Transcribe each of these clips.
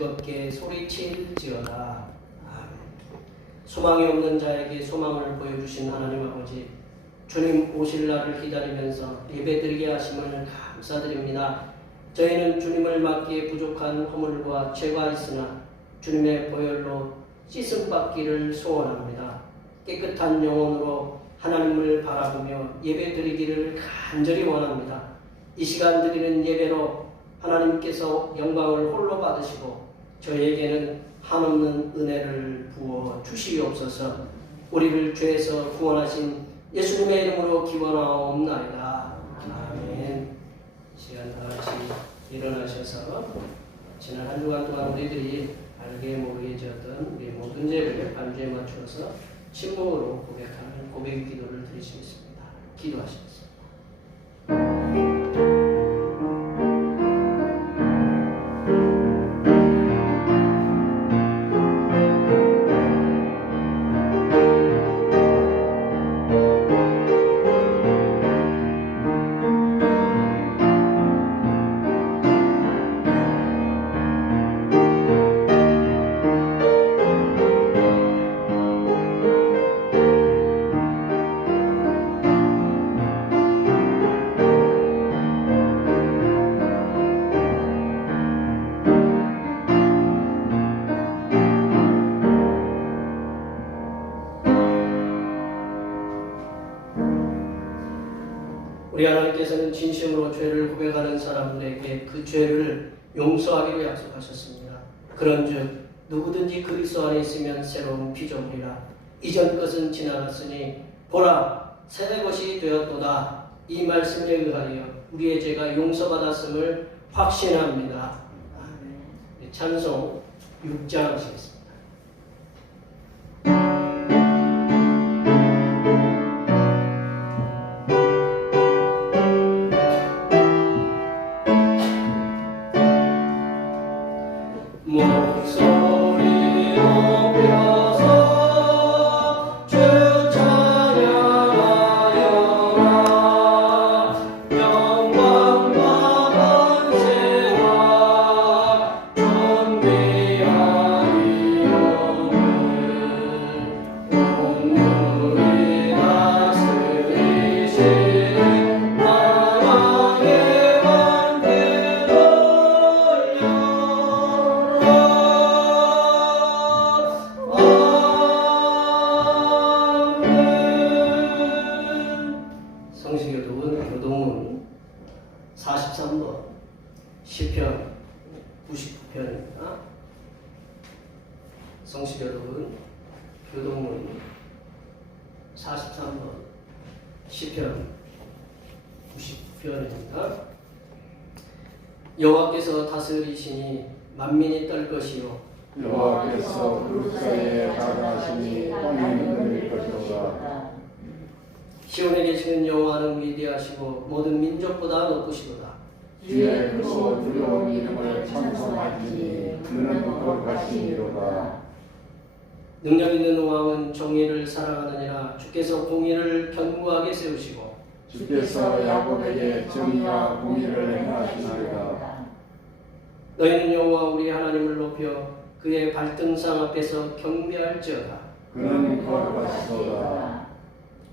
즐겁게 소리칠지어다. 아멘. 소망이 없는 자에게 소망을 보여주신 하나님 아버지, 주님 오실 날을 기다리면서 예배드리게 하심을 감사드립니다. 저희는 주님을 맡기에 부족한 허물과 죄가 있으나 주님의 보혈로 씻음받기를 소원합니다. 깨끗한 영혼으로 하나님을 바라보며 예배드리기를 간절히 원합니다. 이 시간 드리는 예배로 하나님께서 영광을 홀로 받으시고 저희에게는 한없는 은혜를 부어 주시옵소서. 우리를 죄에서 구원하신 예수님의 이름으로 기원하옵나이다. 아멘. 시간 다 같이 일어나셔서 지난 한 주간 동안 우리들이 알게 모르게 지었던 우리 모든 죄를 반주에 맞추어서 침묵으로 고백하는 고백 기도를 드리시겠습니다. 기도하시겠습니다. 우리 하나님께서는 진심으로 죄를 고백하는 사람들에게 그 죄를 용서하기로 약속하셨습니다. 그런즉 누구든지 그리스도 안에 있으면 새로운 피조물이라. 이전 것은 지나갔으니 보라 새 것이 되었도다. 이 말씀에 의하여 우리의 죄가 용서받았음을 확신합니다. 아멘. 찬송 6장 하시겠습니다. 교동문 43번 시편 99편입니다. 성시 여러분 교동문 43번 시편 99편입니다. 여호와께서 다스리시니 만민이 떨 것이요 여호와께서 그룹 사이에 다스리시니 땅이 흔들릴 것이로다. 시온에 계시는 여호와는 위대하시고 모든 민족보다 높으시도다. 주의 크고 두려운 이름을 찬송하시니 그는 거룩하시니로다. 능력 있는 왕은 정의를 사랑하느니라. 주께서 공의를 견고하게 세우시고 주께서 야곱에게 정의와 공의를 행하시리로다. 너희는 여호와 우리 하나님을 높여 그의 발등상 앞에서 경배할지어다. 그는 거룩하시도다.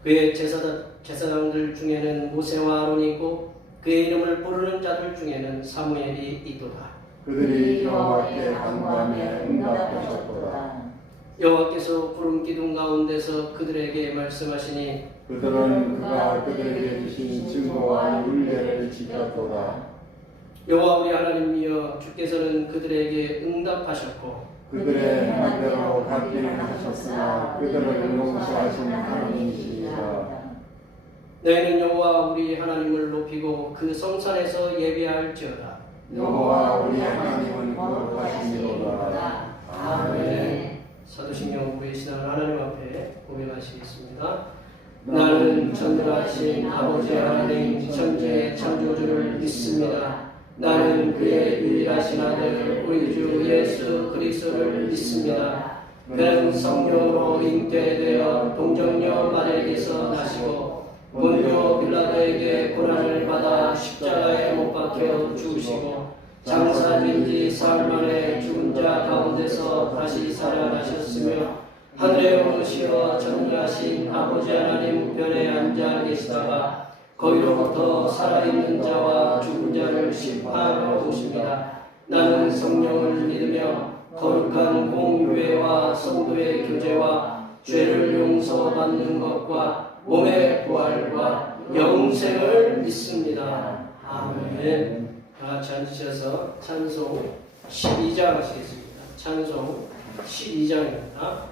그의 제사장들 중에는 모세와 아론이 있고 그의 이름을 부르는 자들 중에는 사무엘이 있도다. 그들이 여호와께 간구하며 응답하셨도다. 여호와께서 구름 기둥 가운데서 그들에게 말씀하시니 그들은 그가 그들에게 주신 증거와 율례를 지켰도다. 여호와 우리 하나님이여 주께서는 그들에게 응답하셨고 그들의 행한 대로 갚기는 하셨으나 그들을 용서하신 하나님이시니라. 너희는 여호와 우리 하나님을 높이고 그 성산에서 예배할지어다. 여호와 우리 하나님은 거룩하시니로다. 아멘. 사도신경 우리의 신앙을 하나님 앞에 고백하시겠습니다. 나는 전능하신 아버지 하나님 천지의 창조주를 믿습니다. 나는 그의 유일하신 아들 우리 주 예수 그리스도를 믿습니다. 그는 성령으로 잉태되어 동정녀 마리아에게서 나시고 본교 빌라도에게 고난을 받아 십자가에 못 박혀 죽으시고 장사진 지 사흘 만에 죽은 자 살아나셨으며 하늘에 오르시어 전능하신 아버지 하나님 우편에 앉아 계시다가 거기로부터 살아있는 자와 죽은 자를 심판하러 오십니다. 나는 성령을 믿으며 거룩한 공교회와 성도의 교제와 죄를 용서받는 것과 몸의 부활과 영생을 믿습니다. 아멘. 다 같이 앉으셔서 찬송 12장 하시겠습니다. 찬송 12장입니다.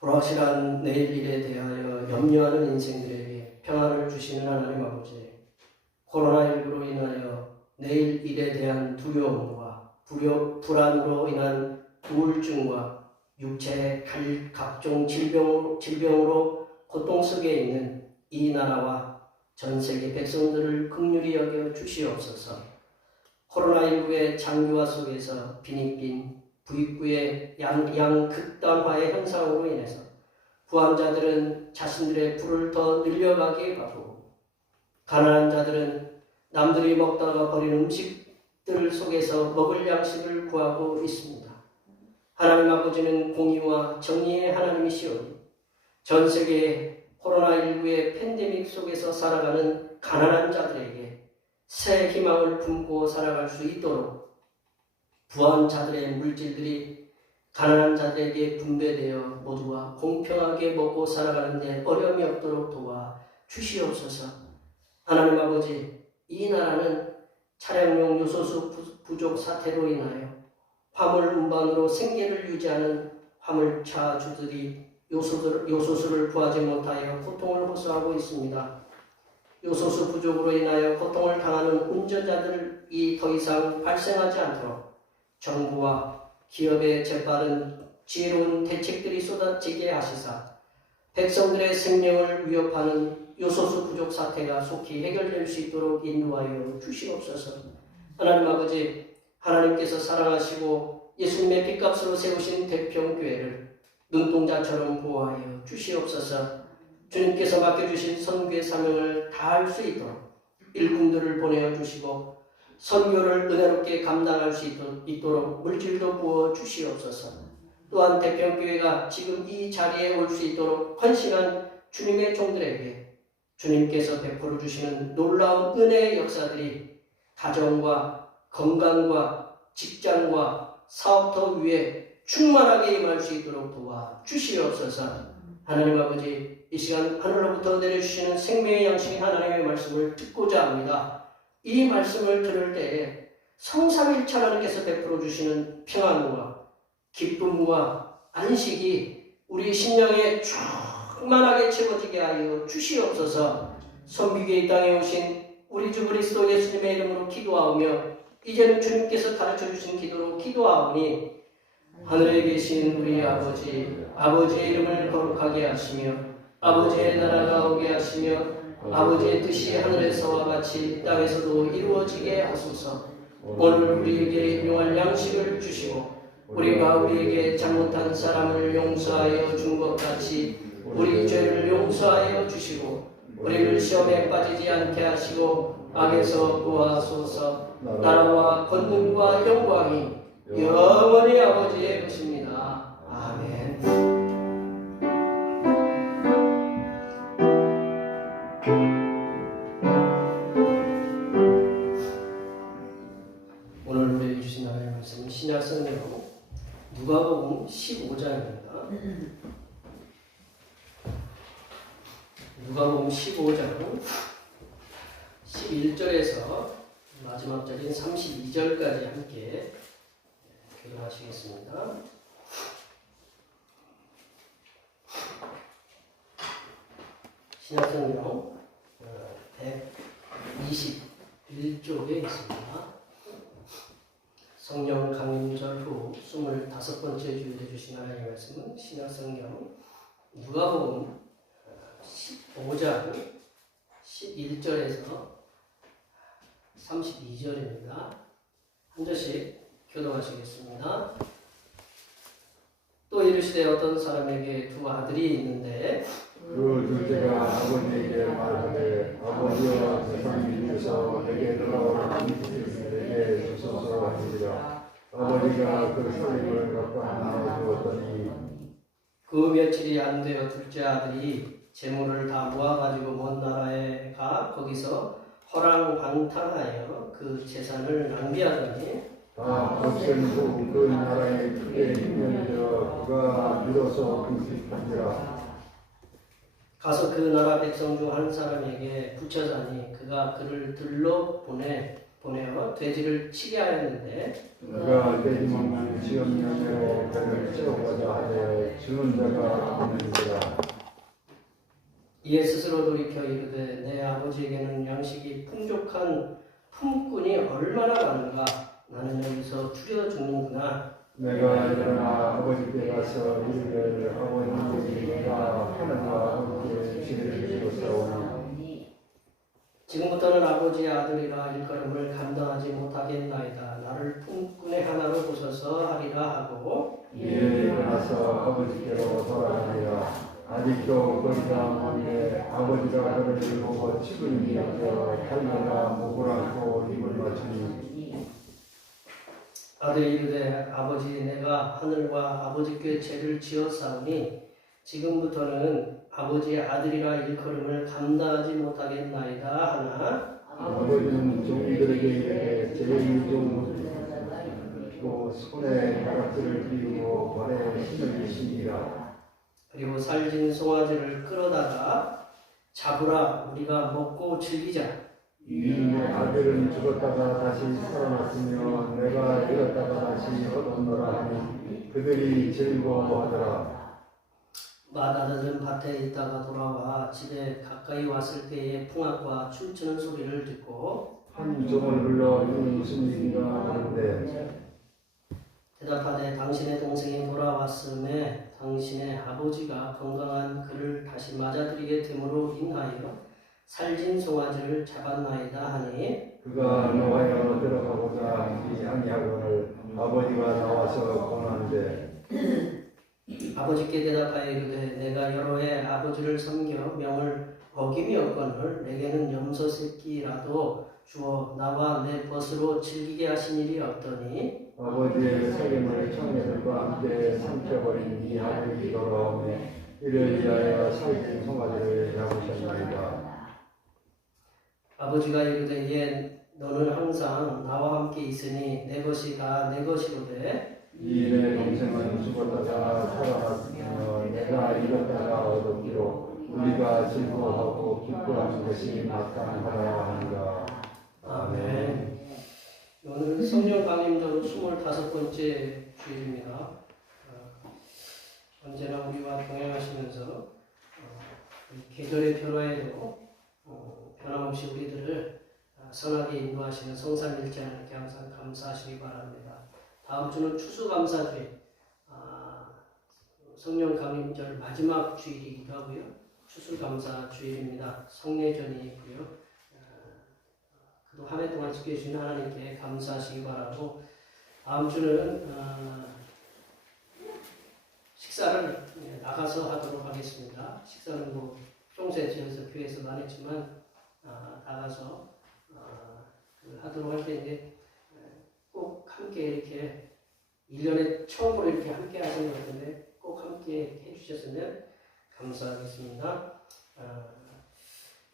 불확실한 내일 일에 대하여 염려하는 인생들에게 평안을 주시는 하나님 아버지, 코로나19로 인하여 내일 일에 대한 두려움과 불안으로 인한 우울증과 육체의 각종 질병으로 고통 속에 있는 이 나라와 전 세계 백성들을 긍휼히 여겨 주시옵소서. 코로나19의 장기화 속에서 빈익빈 부익부의 양극단화의 현상으로 인해서 부한자들은 자신들의 부를 더 늘려가게 하고, 가난한 자들은 남들이 먹다가 버린 음식들 속에서 먹을 양식을 구하고 있습니다. 하나님 아버지는 공의와 정의의 하나님이시오니 전 세계 코로나19의 팬데믹 속에서 살아가는 가난한 자들에게 새 희망을 품고 살아갈 수 있도록 부한 자들의 물질들이 가난한 자들에게 분배되어 모두가 공평하게 먹고 살아가는 데 어려움이 없도록 도와 주시옵소서. 하나님 아버지, 이 나라는 차량용 요소수 부족 사태로 인하여 화물 운반으로 생계를 유지하는 화물차주들이 요소수를 구하지 못하여 고통을 호소하고 있습니다. 요소수 부족으로 인하여 고통을 당하는 운전자들이 더 이상 발생하지 않도록 정부와 기업의 재빠른 지혜로운 대책들이 쏟아지게 하시사 백성들의 생명을 위협하는 요소수 부족 사태가 속히 해결될 수 있도록 인도하여 주시옵소서. 하나님 아버지, 하나님께서 사랑하시고 예수님의 핏값으로 세우신 대평교회를 눈동자처럼 보호하여 주시옵소서. 주님께서 맡겨주신 선교의 사명을 다할 수 있도록 일꾼들을 보내어 주시고 선교를 은혜롭게 감당할 수 있도록 물질도 부어 주시옵소서. 또한 대평교회가 지금 이 자리에 올 수 있도록 헌신한 주님의 종들에게 주님께서 베풀어 주시는 놀라운 은혜의 역사들이 가정과 건강과 직장과 사업터 위에 충만하게 임할 수 있도록 도와 주시옵소서. 하나님 아버지, 이 시간 하늘로부터 내려주시는 생명의 양식인 하나님의 말씀을 듣고자 합니다. 이 말씀을 들을 때에 성삼일체 하나님께서 베풀어 주시는 평안과 기쁨과 안식이 우리 심령에 충만하게 채워지게 하여 주시옵소서. 섬기게 이 땅에 오신 우리 주 그리스도 예수님의 이름으로 기도하오며 이제는 주님께서 가르쳐 주신 기도로 기도하오니 하늘에 계신 우리 아버지, 아버지의 이름을 거룩하게 하시며 아버지의 나라가 오게 하시며 아버지의 뜻이 하늘에서와 같이 땅에서도 이루어지게 하소서. 오늘 우리에게 일용할 양식을 주시고 우리가 우리에게 잘못한 사람을 용서하여 준 것 같이 우리 죄를 용서하여 주시고 우리를 시험에 빠지지 않게 하시고 악에서 구하소서. 나라와 권능과 영광이 영원히 아버지의 것입니다. 아멘. 오늘 우리에게 주신 하나님의 말씀은 신약 성경 누가복음 15장입니다. 누가복음 15장 11절에서 마지막 절인 32절까지 함께 교독하시겠습니다. 신약성경 121쪽에 있습니다. 성령 강림절 후 25번째 주일에 주신 하나님의 말씀은 신약성경 누가복음 15장 11절에서 32절입니다. 한 절씩 교독하시겠습니다. 또 이르시되 어떤 사람에게 두 아들이 있는데 그 둘째가 아버지에게 말하되 아버지와 세상 중에서 내게 들어오는 내게 주소서 하시리라. 아버지가 그 소임을 각각 나눠주었더니 그 며칠이 안 되어 둘째 아들이 재물을 다 모아가지고 먼 나라에 가 거기서 허랑방탕하여 그 재산을 낭비하더니 다 거센 후 그 나라에 크게 힘면져 그가 밀어서 궁핍한지라. 가서 그 나라 백성 중 한 사람에게 붙여자니 그가 그를 들러 보내어 돼지를 치게 하였는데 그가 돼지 먹는 지엄령으로 배를 채우고자 하되 주는 자가 없는지라. 이에 스스로 돌이켜 이르되 내 아버지에게는 양식이 풍족한 품꾼이 얼마나 많은가. 나는 여기서 추려 죽는구나. 내가 일어나 아버지께 가서 이르되 아버지가 하늘과 함께 지혜를 주옵사오니 지금부터는 아버지의 아들이라 일컬음을 감당하지 못하겠나이다. 나를 품꾼의 하나로 보셔서 하리라 하고 이에 일어나서 아버지께로 돌아가니라. 아직도 거기가 먼데 아버지가 그를 보고 치근히 여겨 달려가 목을 안고 입을 맞추니 아들이 이르되 아버지 내가 하늘과 아버지께 죄를 지었사오니 지금부터는 아버지의 아들이라 일컬음을 감당하지 못하겠나이다 하나 아버지는 종들에게 이르되 제일 종 손에 가락들을 띄우고 발에 신을 신기라. 그리고 살진 송아지를 끌어다가 잡으라 우리가 먹고 즐기자. 내 아들은 죽었다가 다시 살아났으며 내가 잃었다가 다시 얻었노라 하니 그들이 즐거워하더라. 마다들은 밭에 있다가 돌아와 집에 가까이 왔을 때에 풍악과 춤추는 소리를 듣고 한 종을 불러 이는 무슨 일인가 하는데 대답하되 당신의 동생이 돌아왔음에 당신의 아버지가 건강한 그를 다시 맞아들이게 됨으로 인하여 살진 송아지를 잡았나이다 하니 그가 노하여 들어가고자 하지 아니하거늘 아버지가 나와서 권하는데 아버지께 대답하여 이르되 내가 여러 해 아버지를 섬겨 명을 어김이었거늘 내게는 염소 새끼라도 주어 나와 내 벗으로 즐기게 하신 일이 없더니 아버지의 책임을 청년들과 함께 삼켜버린 이 아들이 돌아오매 이를 위하여 살진 송아지를 잡으셨나이다. 아버지가 이르되 예 너는 항상 나와 함께 있으니 내 것이 다 내 것이로되 이 내 동생은 죽었다가 살아났으며 내가 잃었다가 얻었기로 우리가 즐거워하고 기뻐하는 것이 마땅하다 하니라. 아멘. 오늘 성령 강림전 25번째 주일입니다. 언제나 우리와 동행하시면서 계절의 변화에도 변함없이 우리들을 선하게 인도하시는 성삼일체 하나님께 항상 감사하시기 바랍니다. 다음 주는 추수감사주일, 성령 강림절 마지막 주일이기도 하고요. 추수감사주일입니다. 성례전이 있고요. 그도 한 해 동안 지켜주신 하나님께 감사하시기 바라고 다음 주는 식사를 나가서 하도록 하겠습니다. 식사는 뭐 평소에 지어서 교회에서도 안 했지만 나가서 하도록 할 텐데 꼭 함께 이렇게 1년에 처음으로 이렇게 함께 하시는 것 같은데 꼭 함께 해주셨으면 감사하겠습니다.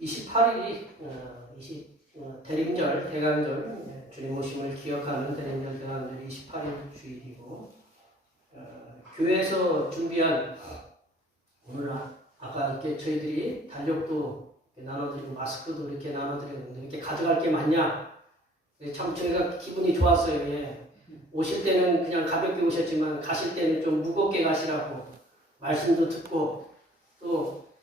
28일이 대림절, 대강절, 주님 오심을 기억하는 대림절, 대강절 28일 주일이고 교회에서 준비한 오늘 아까 이렇게 저희들이 달력도 나눠드리고 마스크도 이렇게 나눠드리는데 이렇게 가져갈 게 많냐? 참 저희가 기분이 좋았어요. 예. 오실 때는 그냥 가볍게 오셨지만 가실 때는 좀 무겁게 가시라고 말씀도 듣고 또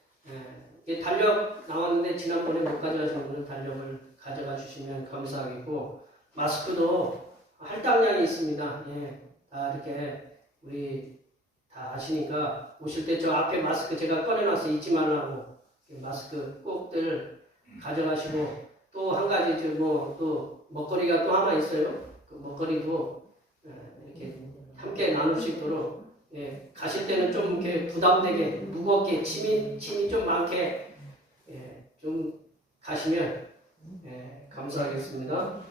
달력 나왔는데 지난번에 못 가져가신 분은 달력을 가져가 주시면 감사하겠고 마스크도 할당량이 있습니다. 예. 다 이렇게 우리 다 아시니까 오실 때 저 앞에 마스크 제가 꺼내놔서 잊지 말라고 마스크 꼭들 가져가시고 또 한 가지 또 먹거리가 또 하나 있어요. 그 먹거리도 이렇게 함께 나눌 수 있도록 가실 때는 좀 이렇게 부담되게 무겁게 침이 좀 많게 좀 가시면 감사하겠습니다.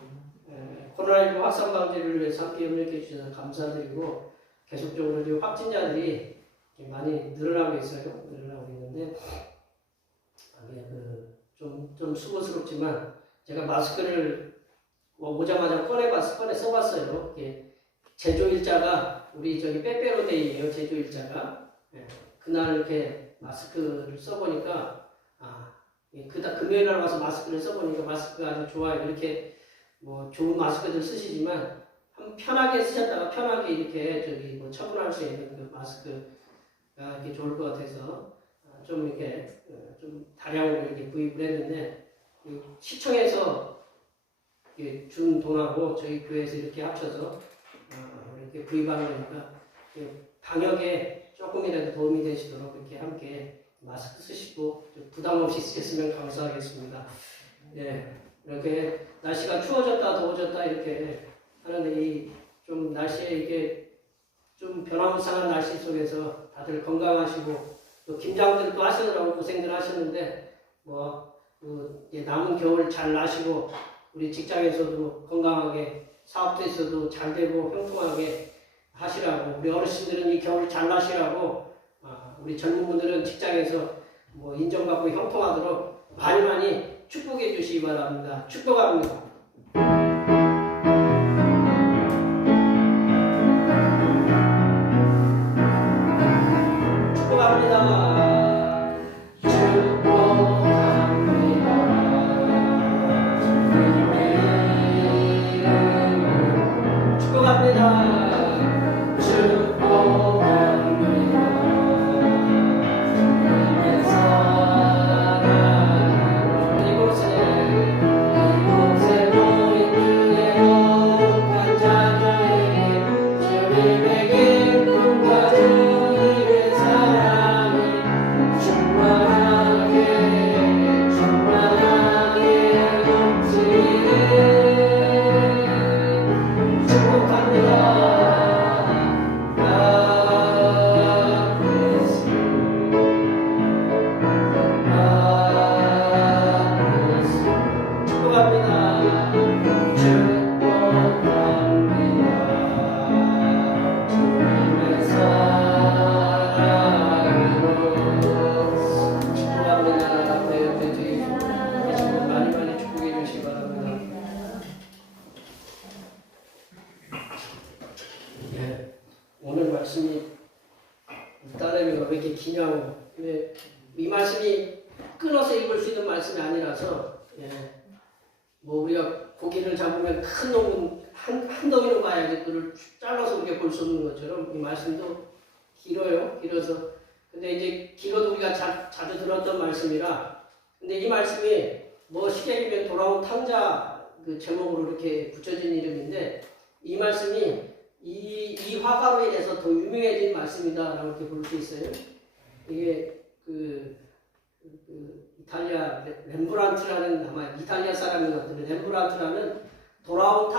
코로나19 확산 방지를 위해서 함께 협력해 주셔서 감사드리고 계속적으로 확진자들이 많이 늘어나고 있어요. 늘어나고 있는데 좀 수고스럽지만 제가 마스크를 오자마자 꺼내 써봤어요. 제조일자가 우리 저기 빼빼로데이예요. 제조일자가 그날 이렇게 마스크를 써보니까 금요일 날 와서 마스크를 써보니까 마스크가 아주 좋아요. 이렇게 뭐 좋은 마스크들 쓰시지만 편하게 쓰셨다가 편하게 이렇게 처분할 수 있는 그 마스크가 이렇게 좋을 것 같아서 좀 이렇게 좀 다량으로 이렇게 구입을 했는데 시청에서 준 돈하고 저희 교회에서 이렇게 합쳐서 이렇게 구입한 거니까 방역에 조금이라도 도움이 되시도록 이렇게 함께 마스크 쓰시고 부담 없이 쓰셨으면 감사하겠습니다. 이렇게 날씨가 추워졌다 더워졌다 이렇게 하는데 좀 날씨에 이게 좀 변화무쌍한 날씨 속에서 다들 건강하시고 또 김장들도 하시느라고 고생들 하셨는데 남은 겨울 잘 나시고 우리 직장에서도 건강하게 사업에서도 잘 되고 형통하게 하시라고 우리 어르신들은 이 겨울 잘 나시라고 우리 젊은 분들은 직장에서 인정받고 형통하도록 많이 축복해 주시기 바랍니다. 축복합니다. 축복합니다. 축복합니다. 기냐고. 근데 이 말씀이 끊어서 읽을 수 있는 말씀이 아니라서 예. 뭐 우리가 고기를 잡으면 큰 놈은 한 덩이로 봐야지 그를 잘라서 우리가 볼 수 없는 것처럼 이 말씀도 길어요. 길어서 근데 이제 길어도 우리가 자주 들었던 말씀이라 근데 이 말씀이 뭐 시계이면 돌아온 탕자 그 제목으로 이렇게 붙여진 이름인데 이 말씀이 이 화가로 인해서 더 유명해진 말씀이다라고 이렇게 볼 수 있어요. 이게 그 이탈리아 렘브란트라는 아마 이탈리아 사람인 것 같은데 렘브란트라는 돌아온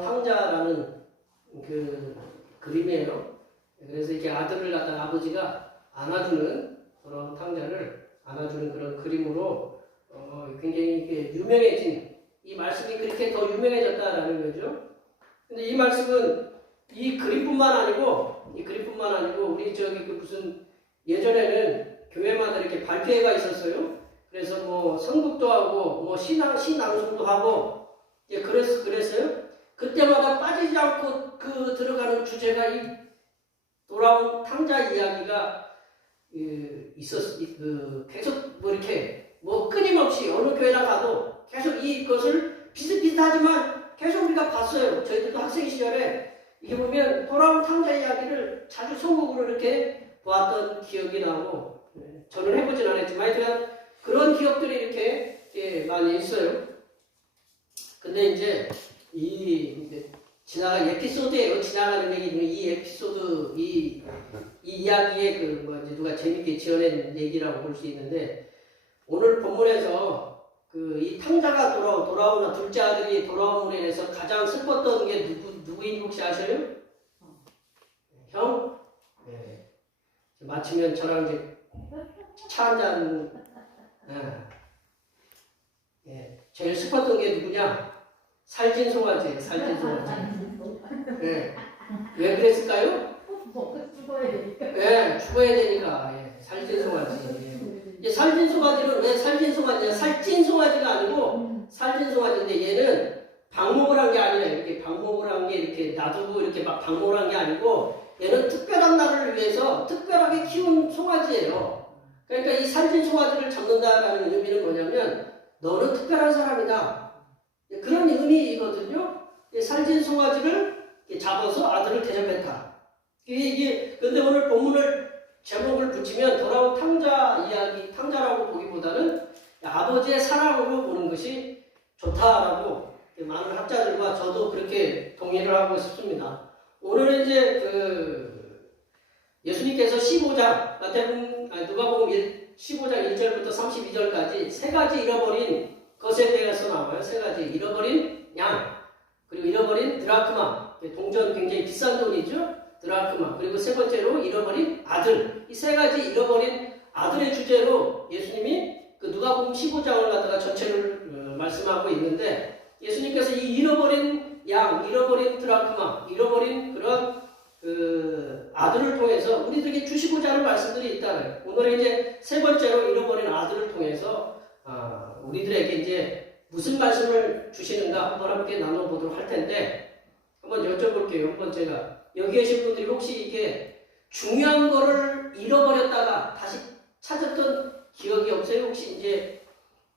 탕자라는 그 그림이에요. 그래서 이렇게 아들을 갖다가 아버지가 안아주는 돌아온 탕자를 안아주는 그런 그림으로 굉장히 이렇게 유명해진 이 말씀이 그렇게 더 유명해졌다라는 거죠. 근데 이 말씀은 이 그림뿐만 아니고 우리 저기 그 무슨 예전에는 교회마다 이렇게 발표회가 있었어요. 그래서 뭐 성국도 하고 뭐 신앙송도 하고 예 그랬어요. 그때마다 빠지지 않고 그 들어가는 주제가 이 돌아온 탕자 이야기가 계속 뭐 이렇게 뭐 끊임없이 어느 교회나 가도 계속 이것을 비슷비슷하지만 계속 우리가 봤어요. 저희들도 학생 시절에 이게 보면 돌아온 탕자 이야기를 자주 성국으로 이렇게 보았던 기억이 나고 저는 해보진 않았지만 하여튼 그런 기억들이 이렇게 많이 있어요. 근데 이제 에피소드예요. 지나가는 얘기는 이 에피소드 이 이야기의 이제 누가 재밌게 지어낸 얘기라고 볼 수 있는데 오늘 본문에서 이 탕자가 돌아오나 둘째 아들이 돌아옴으로 인해서 가장 슬펐던 게 누구인지 혹시 아셔요? 형? 네. 마치면 저랑 이제 차 한잔 제일 슬펐던 게 누구냐? 살진송아지. 네. 왜 그랬을까요? 죽어야 되니까. 네, 죽어야 되니까. 살진송아지. 살진송아지는 왜 살진송아지냐? 살찐송아지가 아니고 살진송아지인데 얘는 방목을 한 게 아니라 이렇게 방목을 한 게 이렇게 놔두고 이렇게 막 방목을 한 게 아니고 얘는 특별한 날을 위해서 특별하게 키운 송아지예요. 그러니까 이 살진송아지를 잡는다라는 의미는 뭐냐면 너는 특별한 사람이다. 그런 의미이거든요. 살진송아지를 잡아서 아들을 대접했다. 근데 오늘 본문을 제목을 붙이면 돌아온 탕자 이야기, 탕자라고 보기보다는 아버지의 사랑으로 보는 것이 좋다라고 많은 학자들과 저도 그렇게 동의를 하고 싶습니다. 오늘은 이제 예수님께서 15장, 누가복음 15장 1절부터 32절까지 세 가지 잃어버린 것에 대해서 나와요. 세 가지 잃어버린 양, 그리고 잃어버린 드라크마, 동전 굉장히 비싼 돈이죠. 드라크마, 그리고 세 번째로 잃어버린 아들. 이 세 가지 잃어버린 아들의 주제로 예수님이 누가복음 15장을 갖다가 전체를 말씀하고 있는데 예수님께서 이 잃어버린 양, 잃어버린 드라크마, 잃어버린 그런 아들을 통해서 우리들에게 주시고자 하는 말씀들이 있다는 오늘은 이제 세 번째로 잃어버린 아들을 통해서 우리들에게 이제 무슨 말씀을 주시는가 한번 함께 나눠보도록 할 텐데 한번 여쭤볼게요. 한번 제가 여기 계신 분들이 혹시 이게 중요한 거를 잃어버렸다가 다시 찾았던 기억이 없어요? 혹시 이제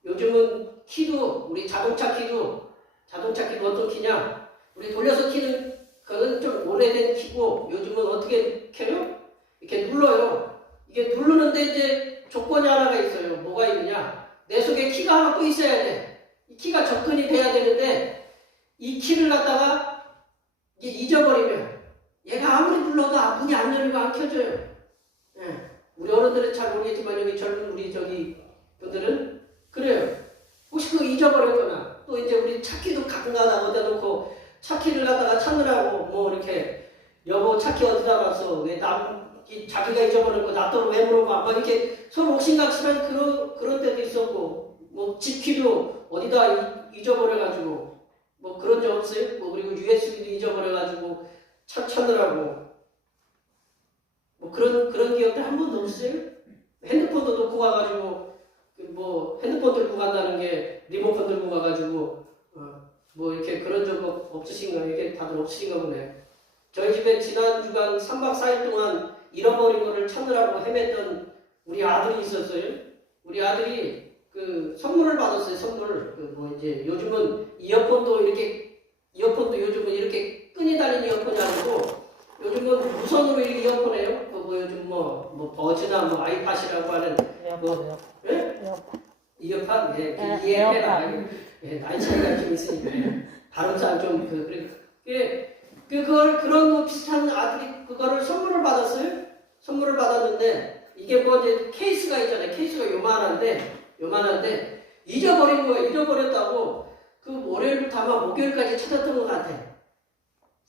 요즘은 키도 우리 자동차 키도 어떤 키냐? 우리 돌려서 키는 그건 좀 오래된 키고 요즘은 어떻게 켜요? 이렇게 눌러요. 이게 누르는데 이제 조건이 하나가 있어요. 뭐가 있느냐? 내 속에 키가 하나 또 있어야 돼. 이 키가 접근이 돼야 되는데 이 키를 갖다가 잊어버리면 얘가 아무리 눌러도 문이 안 열리고 안 켜져요. 예. 우리 어른들은 잘 모르겠지만 여기 젊은 우리 저기 분들은 그래요. 혹시 그거 잊어버렸거나 또 이제 우리 차키도 가끔가다 어디다 놓고 차키를 갖다가 찾느라고 뭐 이렇게 여보 차키 어디다 놨어? 왜 자기가 잊어버린 거 놔둬 왜 물어봐? 막 이렇게 서로 옥신각신한 그런 때도 있었고 뭐 집키도 어디다 잊어버려가지고 뭐 그런 적 없어요? 뭐 그리고 USB도 잊어버려가지고 찾느라고 뭐 그런 기억들 한 번도 없어요? 핸드폰도 놓고 가가지고 뭐 핸드폰 들고 간다는 게 리모컨 들고 가가지고 뭐 이렇게 그런 적 없으신가? 이게 다들 없으신가 보네. 저희 집에 지난 주간 3박 4일 동안 잃어버린 거를 찾느라고 헤맸던 우리 아들이 있었어요. 우리 아들이 그 선물을 받았어요. 선물. 그 뭐 이제 요즘은 이어폰도 요즘은 이렇게 끈이 달린 이어폰이 아니고 요즘은 무선으로 이어폰이에요. 그 뭐 요즘 뭐 버즈나 뭐 아이팟이라고 하는 뭐 예? 이어팟 이해해라. 나이 차이가 좀 있으니까 발음상 좀 그런 거 비슷한 아들이 그거를 선물을 받았어요. 선물을 받았는데 이게 뭐 이제 케이스가 있잖아요. 케이스가 요만한데 잊어버린 거예요. 잊어버렸다고 그 월요일부터 아마 목요일까지 찾았던 것 같아.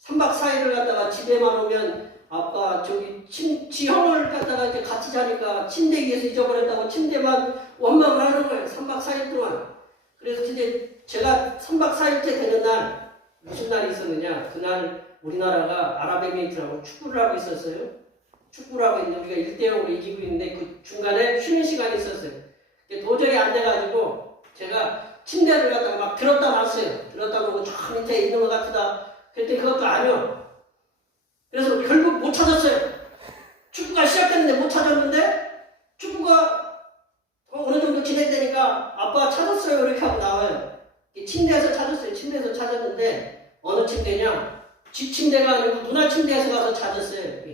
3박 4일을 갖다가 집에만 오면 아빠 저기 지형을 갖다가 이렇게 같이 자니까 침대 위에서 잊어버렸다고 침대만 원망을 하는 거예요. 3박 4일 동안. 그래서 이제 제가 3박 4일째 되는 날 무슨 날이 있었느냐. 그날 우리나라가 아랍에미리트라고 축구를 하고 있었어요. 축구를 하고 있는데 우리가 1대0으로 이기고 있는데 그 중간에 쉬는 시간이 있었어요. 도저히 안 돼가지고 제가 침대를 갖다가 막 들었다 놨어요. 들었다 놓고 저 밑에 있는 것 같다. 그랬더니 그것도 아니요. 그래서 결국 못 찾았어요. 축구가 시작됐는데 못 찾았는데 축구가 어느 정도 진행되니까 아빠가 찾았어요. 이렇게 하고 나와요. 침대에서 찾았어요. 침대에서 찾았는데 어느 침대냐? 집 침대가 아니고 누나 침대에서 가서 찾았어요.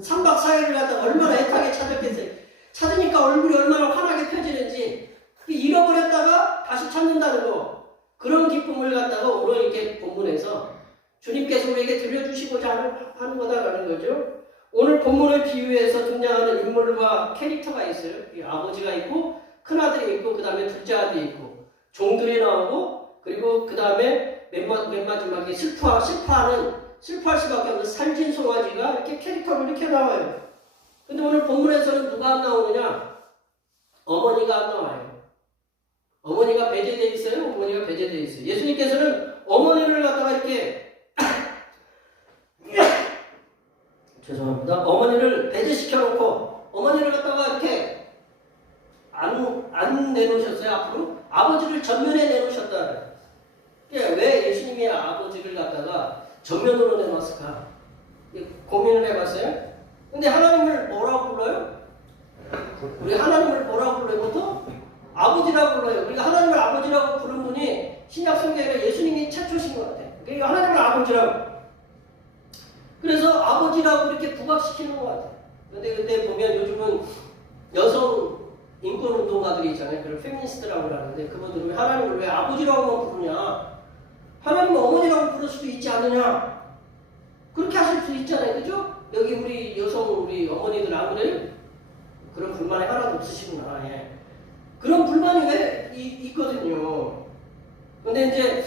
3박 4일을 갖다 얼마나 애타게 찾았겠어요. 찾으니까 얼굴이 얼마나 환하게 펴지는지 잃어버렸다가 다시 찾는다는 거. 그런 기쁨을 갖다가 오늘 이렇게 본문에서 주님께서 우리에게 들려주시고자 하는 거다라는 거죠. 오늘 본문을 비유해서 등장하는 인물과 캐릭터가 있어요. 아버지가 있고 큰아들이 있고 그 다음에 둘째 아들이 있고 종들이 나오고 그리고 그 다음에 맨 마지막에 슬퍼할 수밖에 없는 살진 송아지가 이렇게 캐릭터로 이렇게 나와요. 근데 오늘 본문에서는 누가 안 나오느냐? 어머니가 안 나와요. 어머니가 배제되어 있어요. 어머니가 배제되어 있어요. 예수님께서는 어머니를 갖다가 이렇게 죄송합니다. 어머니를 배제시켜놓고 어머니를 갖다가 이렇게 안 내놓으셨어요. 앞으로 아버지를 전면에 내놓으셨다. 왜 예수님이 아버지를 갖다가 전면으로 내놨을까? 고민을 해봤어요. 근데 하나님을 뭐라고 불러요? 우리 하나님을 뭐라고 불러요? 보통 아버지라고 불러요. 우리가 하나님을 아버지라고 부른 분이 신약 성경에 예수님이 최초신 것 같아요. 그러니까 하나님을 아버지라고. 그래서 아버지라고 이렇게 부각시키는 것 같아요. 근데 보면 요즘은 여성 인권 운동가들이 있잖아요. 그걸 페미니스트라고 하는데 그분들은 하나님을 왜 아버지라고만 부르냐? 하나님은 어머니라고 부를 수도 있지 않느냐? 그렇게 하실 수 있잖아요. 그죠? 여기 우리 어머니들 안 그래요? 그런 불만이 하나도 없으시구나. 예. 그런 불만이 왜 있거든요. 근데 이제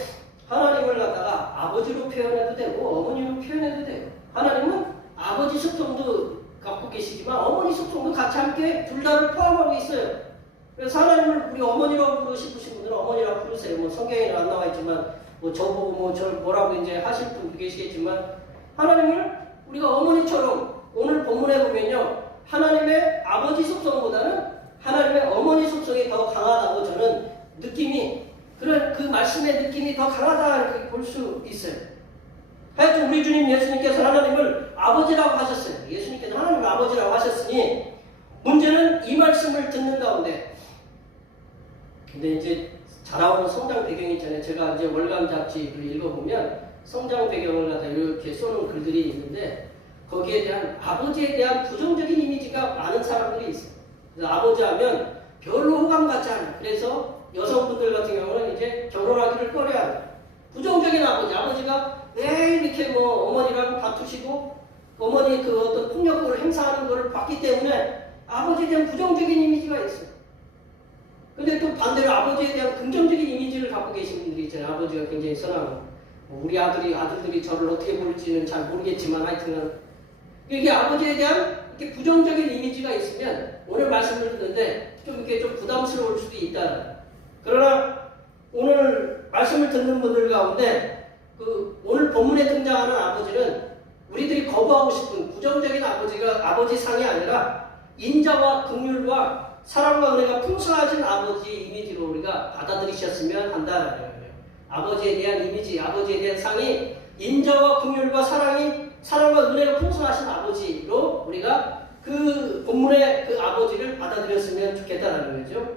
하나님을 갖다가 아버지로 표현해도 되고 어머니로 표현해도 돼요. 하나님은 아버지 속성도 갖고 계시지만 어머니 속성도 같이 함께 둘 다를 포함하고 있어요. 그래서 하나님을 우리 어머니라고 부르시고 싶은 분들은 어머니라고 부르세요. 뭐 성경에는 안 나와 있지만 뭐 저보고 뭐 저를 뭐라고 이제 하실 분도 계시겠지만 하나님을 우리가 어머니처럼 오늘 본문에 보면요. 하나님의 아버지 속성보다는 하나님의 어머니 속성이 더 강하다고 저는 느낌이 그 말씀의 느낌이 더 강하다 이렇게 볼 수 있어요. 하여튼 우리 주님 예수님께서 하나님을 아버지라고 하셨어요. 예수님께서 하나님을 아버지라고 하셨으니 문제는 이 말씀을 듣는 가운데 근데 이제 자라오는 성장 배경이 있잖아요. 제가 이제 월간 잡지를 읽어보면 성장 배경을 갖다 이렇게 써놓은 글들이 있는데 거기에 대한 아버지에 대한 부정적인 이미지가 많은 사람들이 있어요. 그래서 아버지 하면 별로 호감 갖지 않아요. 그래서 여성분들 같은 경우는 이제 결혼하기를 꺼려해요. 부정적인 아버지가 왜 이렇게 뭐 어머니랑 다투시고 어머니 그 어떤 폭력을 행사하는 것을 봤기 때문에 아버지에 대한 부정적인 이미지가 있어요. 근데 또 반대로 아버지에 대한 긍정적인 이미지를 갖고 계신 분들이 있잖아요. 아버지가 굉장히 선하고 우리 아들들이 저를 어떻게 볼지는 잘 모르겠지만 하여튼 이게 아버지에 대한 이렇게 부정적인 이미지가 있으면 오늘 말씀을 듣는데 좀 이렇게 좀 부담스러울 수도 있다. 그러나 오늘 말씀을 듣는 분들 가운데 오늘 본문에 등장하는 아버지는 우리들이 거부하고 싶은 부정적인 아버지 상이 아니라 인자와 긍휼과 사랑과 은혜가 풍성하신 아버지 이미지로 우리가 받아들이셨으면 한다는 거예요. 아버지에 대한 이미지, 아버지에 대한 상이 인자와 긍휼과 사랑이 사랑과 은혜가 풍성하신 아버지로 우리가 그 본문의 그 아버지를 받아들였으면 좋겠다는 거죠.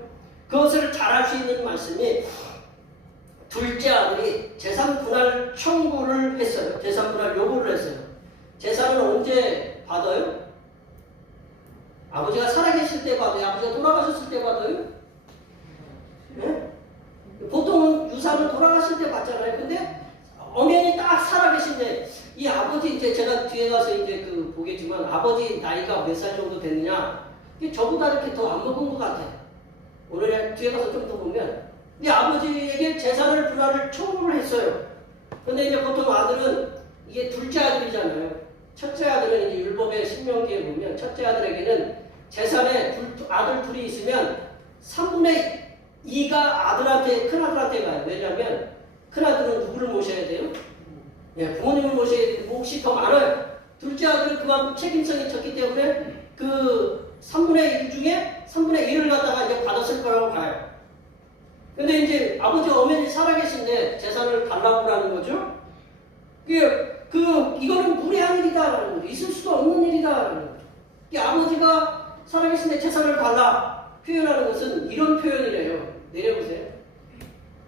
그것을 잘할 수 있는 말씀이 둘째 아들이 재산 분할 청구를 했어요. 재산 분할 요구를 했어요. 재산은 언제 받아요? 아버지가 살아계실 때 받아요? 아버지가 돌아가셨을 때 받아요? 네? 보통은 유산을 돌아가실 때 받잖아요. 근데 엄연히 딱 살아계신데 이 아버지 이제 제가 뒤에 가서 이제 그 보겠지만 아버지 나이가 몇 살 정도 됐느냐? 이게 저보다 이렇게 더 안 먹은 것 같아요. 오늘 뒤에 가서 좀 더 보면 이 아버지에게 재산을 분할을 청구를 했어요. 근데 이제 보통 아들은 이게 둘째 아들이잖아요. 첫째 아들은 이제 율법의 신명기에 보면 첫째 아들에게는 재산에 아들 둘이 있으면 3분의 2가 아들한테 큰아들한테 가요. 왜냐하면 큰아들은 누구를 모셔야 돼요? 예, 부모님을 모셔야 돼요. 몫이 더 많아요. 둘째 아들은 그만큼 책임성이 졌기 때문에 그 3분의 1 중에 3분의 1을 갖다가 이제 받았을 거라고 봐요. 근데 이제 아버지 어머니 살아계신데 재산을 달라고 하는 거죠. 이거는 무례한 일이다라는 거죠. 있을 수도 없는 일이다라는 거죠. 이 아버지가 살아계신데 재산을 달라 표현하는 것은 이런 표현이래요. 내려보세요.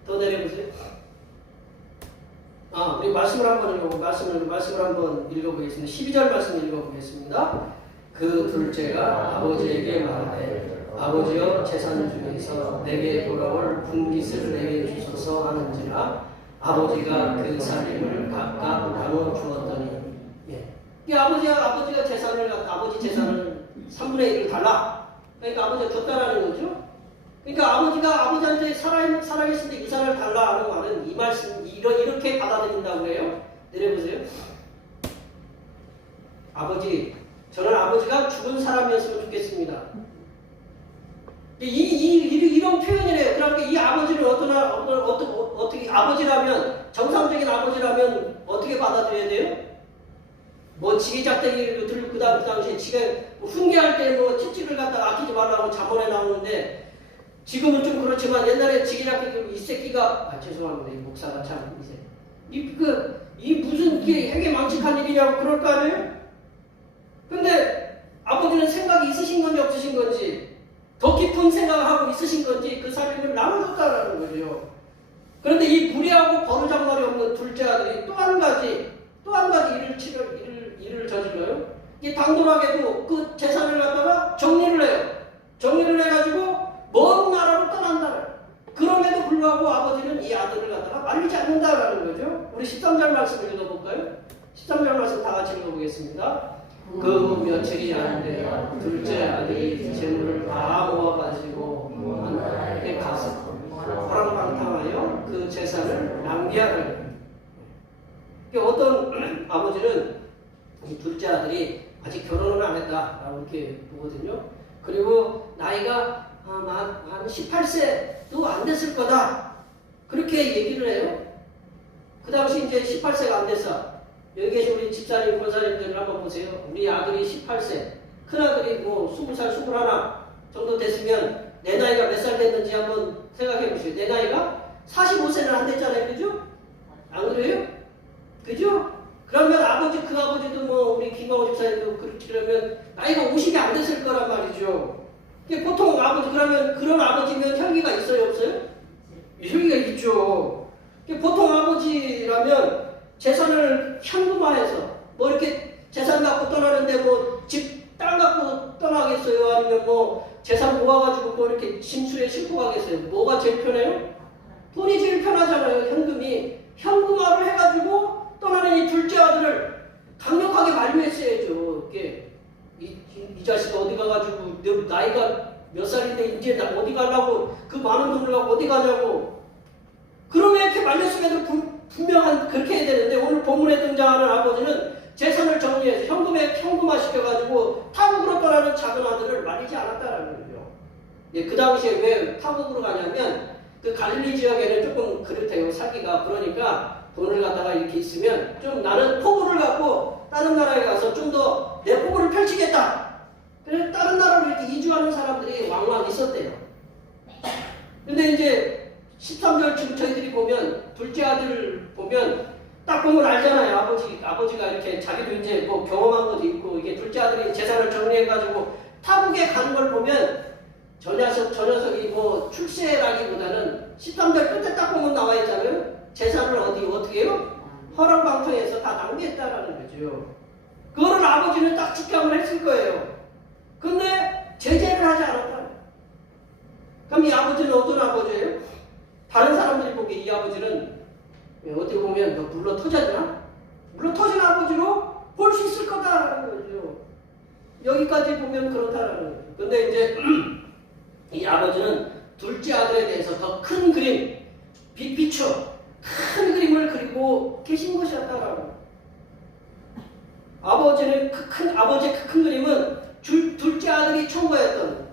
더 내려보세요. 우리 말씀을 한번 읽어보겠습니다. 12절 말씀 읽어보겠습니다. 그 둘째가 아버지에게 말하되 아버지여 재산 중에서 내게 돌아올 분깃을 내게 주소서 하는지라 아버지가 그 살림을 각각 나눠 주었더니 이 아버지가 재산을 아버지 재산을 3분의 1을 달라. 그러니까 아버지가 줬다라는 거죠. 그러니까 아버지가 아버지한테 살아계실 때 유산을 달라 하는 말은 이 말씀 이렇게 받아들인다고 해요. 내려보세요. 저는 아버지가 죽은 사람이었으면 좋겠습니다. 이런 표현이래요. 그러니까 이 아버지를 어떻게 아버지라면 정상적인 아버지라면 어떻게 받아들여야 돼요? 뭐 지게작대기를 들고 그 당시에 지게 훈계할 때 뭐 채찍을 갖다가 아끼지 말라고 잠언에 나오는데 지금은 좀 그렇지만 옛날에 지게작대기로 이 새끼가 죄송합니다. 이 목사가 참 이 무슨 이게 핵에 망측한 일이냐고 그럴 거 아니에요? 근데 아버지는 생각이 있으신 건지 없으신 건지 더 깊은 생각을 하고 있으신 건지 그 살림을 나눠줬다라는 거죠. 그런데 이 무례하고 버르장머리 없는 둘째 아들이 또 한 가지 일을 저질러요. 이게 당돌하게도 그 재산을 갖다가 정리를 해요. 정리를 해가지고 먼 나라로 떠난다. 그럼에도 불구하고 아버지는 이 아들을 갖다가 말리지 않는다라는 거죠. 우리 13절 말씀을 읽어볼까요? 13절 말씀 다 같이 읽어보겠습니다. 그 며칠이 안 돼 둘째 아들이 재물을 다 모아가지고 먼 나라에 가서 호랑방탕하여 그 재산을 낭비하더라. 어떤 아버지는 이 둘째 아들이 아직 결혼을 안 했다라고 이렇게 보거든요. 그리고 나이가 한 18세도 안 됐을 거다. 그렇게 얘기를 해요. 그 당시 이제 18세가 안 됐어. 여기 계신 우리 집사님, 권사님들 한번 보세요. 우리 아들이 18세, 큰아들이 뭐 20살, 21 정도 됐으면 내 나이가 몇 살 됐는지 한번 생각해 보세요. 내 나이가 45세는 안 됐잖아요. 그죠? 안 그래요? 그죠? 그러면 그 아버지도 뭐 우리 김광호 집사님도 그러면 나이가 50이 안 됐을 거란 말이죠. 보통 그러면 그런 아버지면 혈기가 있어요, 없어요? 혈기가 있죠. 보통 아버지라면 재산을 현금화해서 뭐 이렇게 재산 갖고 떠나는데 뭐 집 땅 갖고 떠나겠어요? 아니면 뭐 재산 모아가지고 뭐 이렇게 짐수에 싣고 가겠어요? 뭐가 제일 편해요? 돈이 제일 편하잖아요. 현금화를 해가지고 떠나는 이 둘째 아들을 강력하게 만류했어야죠. 이 자식 어디 가가지고 나이가 몇 살인데 이제 어디 가려고 그 많은 돈을 갖고 어디 가냐고. 그러면 이렇게 말렸으면 분명한 그렇게 해야 되는데 오늘 본문에 등장하는 아버지는 재산을 정리해서 현금화 시켜가지고 타국으로 떠나는 작은 아들을 말리지 않았다라는 거죠. 그 당시에 왜 타국으로 가냐면 그 갈릴리 지역에는 조금 그렇대요. 살기가. 그러니까 돈을 갖다가 이렇게 있으면 좀 나는 포부를 갖고 다른 나라에 가서 좀 더 내 포부를 펼치겠다. 그래서 다른 나라로 이렇게 이주하는 사람들이 왕왕 있었대요. 근데 이제 13절 지금 저희들이 보면 둘째 아들 보면 딱 보면 알잖아요. 아버지가 이렇게 자기도 이제 뭐 경험한 것도 있고, 이게 둘째 아들이 재산을 정리해가지고 타국에 가는 걸 보면 저 녀석이 뭐 출세라기보다는 13절 끝에 딱 보면 나와 있잖아요. 재산을 어떻게 해요? 허랑방탕해서 다 낭비했다라는 거죠. 그거를 아버지는 딱 직감을 했을 거예요. 근데 제재를 하지 않았다. 그럼 이 아버지는 어떤 아버지예요? 다른 사람들이 보기에 이 아버지는 어떻게 보면 물러 터졌나? 물러 터진 아버지로 볼 수 있을 거다라는 거죠. 여기까지 보면 그렇다라는 거죠. 근데 이제 이 아버지는 둘째 아들에 대해서 더 큰 그림, 빅피처, 큰 그림을 그리고 계신 것이었다라는 거예요. 아버지의 그 큰 그림은 둘째 아들이 청구했던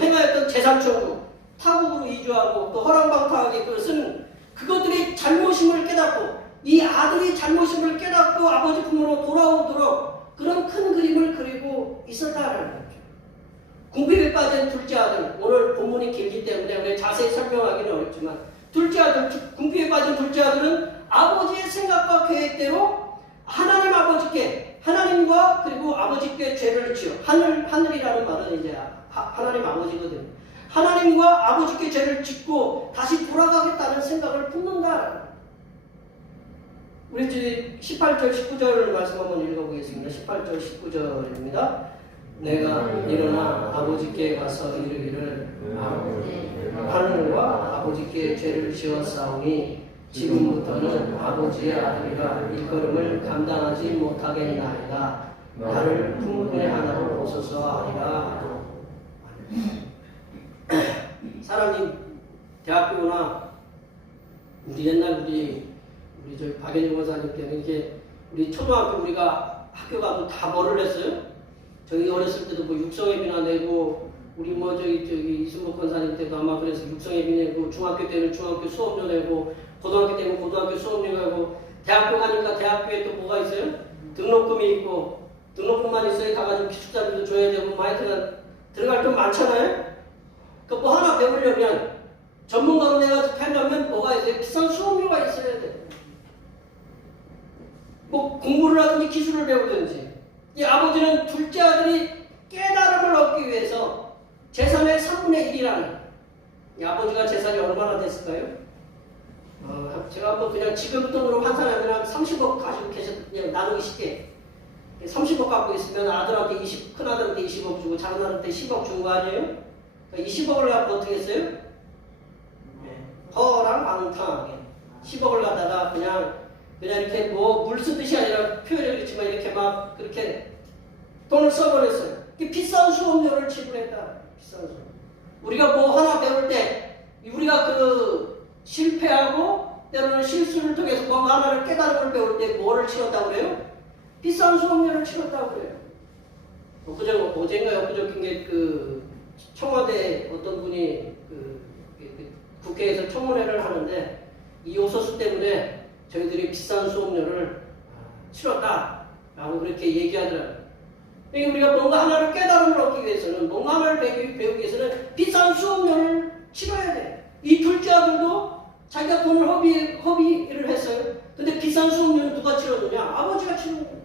행하였던 재산 청구, 타국으로 이주하고 또 허랑방탕하게 그것은 그것들이 잘못임을 깨닫고 이 아들이 잘못임을 깨닫고 아버지 품으로 돌아오도록 그런 큰 그림을 그리고 있었다라는 거죠. 궁핍에 빠진 둘째 아들, 오늘 본문이 길기 때문에 우리 자세히 설명하기는 어렵지만 둘째 아들, 궁핍에 빠진 둘째 아들은 아버지의 생각과 계획대로 하나님 아버지께 하나님과 그리고 아버지께 죄를 지어 하늘이라는 말은 이제 하나님 아버지거든요. 하나님과 아버지께 죄를 짓고 다시 돌아가겠다는 생각을 품는다. 우리 이제 18절 19절 말씀 한번 읽어보겠습니다. 18절 19절입니다. 내가 일어나 아버지께 가서 이르기를 하늘과 아버지께 죄를 지었사오니 지금부터는 아버지의 아들이라 일걸음을 감당하지 못하겠나이다. 나를 풍문의 하나로 오소서 하리라. 사람이 대학교나 우리 저희 박연희 권사님 때는 이렇게 우리 초등학교 우리가 학교 가도 다 뭐를 했어요? 저희 어렸을 때도 뭐 육성예비나 내고 우리 뭐 저기 이승복 권사님 때도 아마 그래서 육성예비 내고 중학교 때는 중학교 수업료 내고 고등학교 때는 고등학교 수업료 내고 대학교 가니까 대학교에 또 뭐가 있어요? 등록금이 있고 등록금만 있어야 가가지고 기숙사비도 줘야 되고 뭐 하여튼 들어갈 돈 많잖아요? 그 뭐 하나 배우려면 전문가로 내가 하려면 뭐가 있어요? 비싼 수업료가 있어야 돼. 뭐 공부를 하든지 기술을 배우든지. 이 아버지는 둘째 아들이 깨달음을 얻기 위해서 재산의 3분의 1이라는 이 아버지가 재산이 얼마나 됐을까요? 제가 한번 그냥 지금 돈으로 환산하면 한 30억 가지고 그냥 나누기 쉽게 30억 갖고 있으면 아들한테 큰 아들한테 20억 주고 작은 아들한테 10억 준 거 아니에요? 20억을 갖고 어떻게 했어요? 허랑방탕하게 10억을 갖다가 그냥 이렇게 뭐 물 쓰듯이 아니라 표현이 그렇지만 이렇게 막 그렇게 돈을 써버렸어요. 비싼 수업료를 지불했다. 비싼 수업. 우리가 뭐 하나 배울 때 우리가 실패하고 때로는 실수를 통해서 뭔가 하나를 깨달음을 배울 때 뭐를 치렀다고 그래요? 비싼 수업료를 치렀다고 그래요. 어젠가 엊그저께 게 청와대 어떤 분이 국회에서 청문회를 하는데 이 요소수 때문에 저희들이 비싼 수업료를 치렀다라고 그렇게 얘기하더라고요. 우리가 뭔가 하나를 깨달음을 얻기 위해서는 뭔가 하나를 배우기 위해서는 비싼 수업료를 치러야 돼. 이 둘째 아들도 자기가 돈을 허비를 했어요. 근데 비싼 수업료는 누가 치러주냐? 아버지가 치러준 거예요.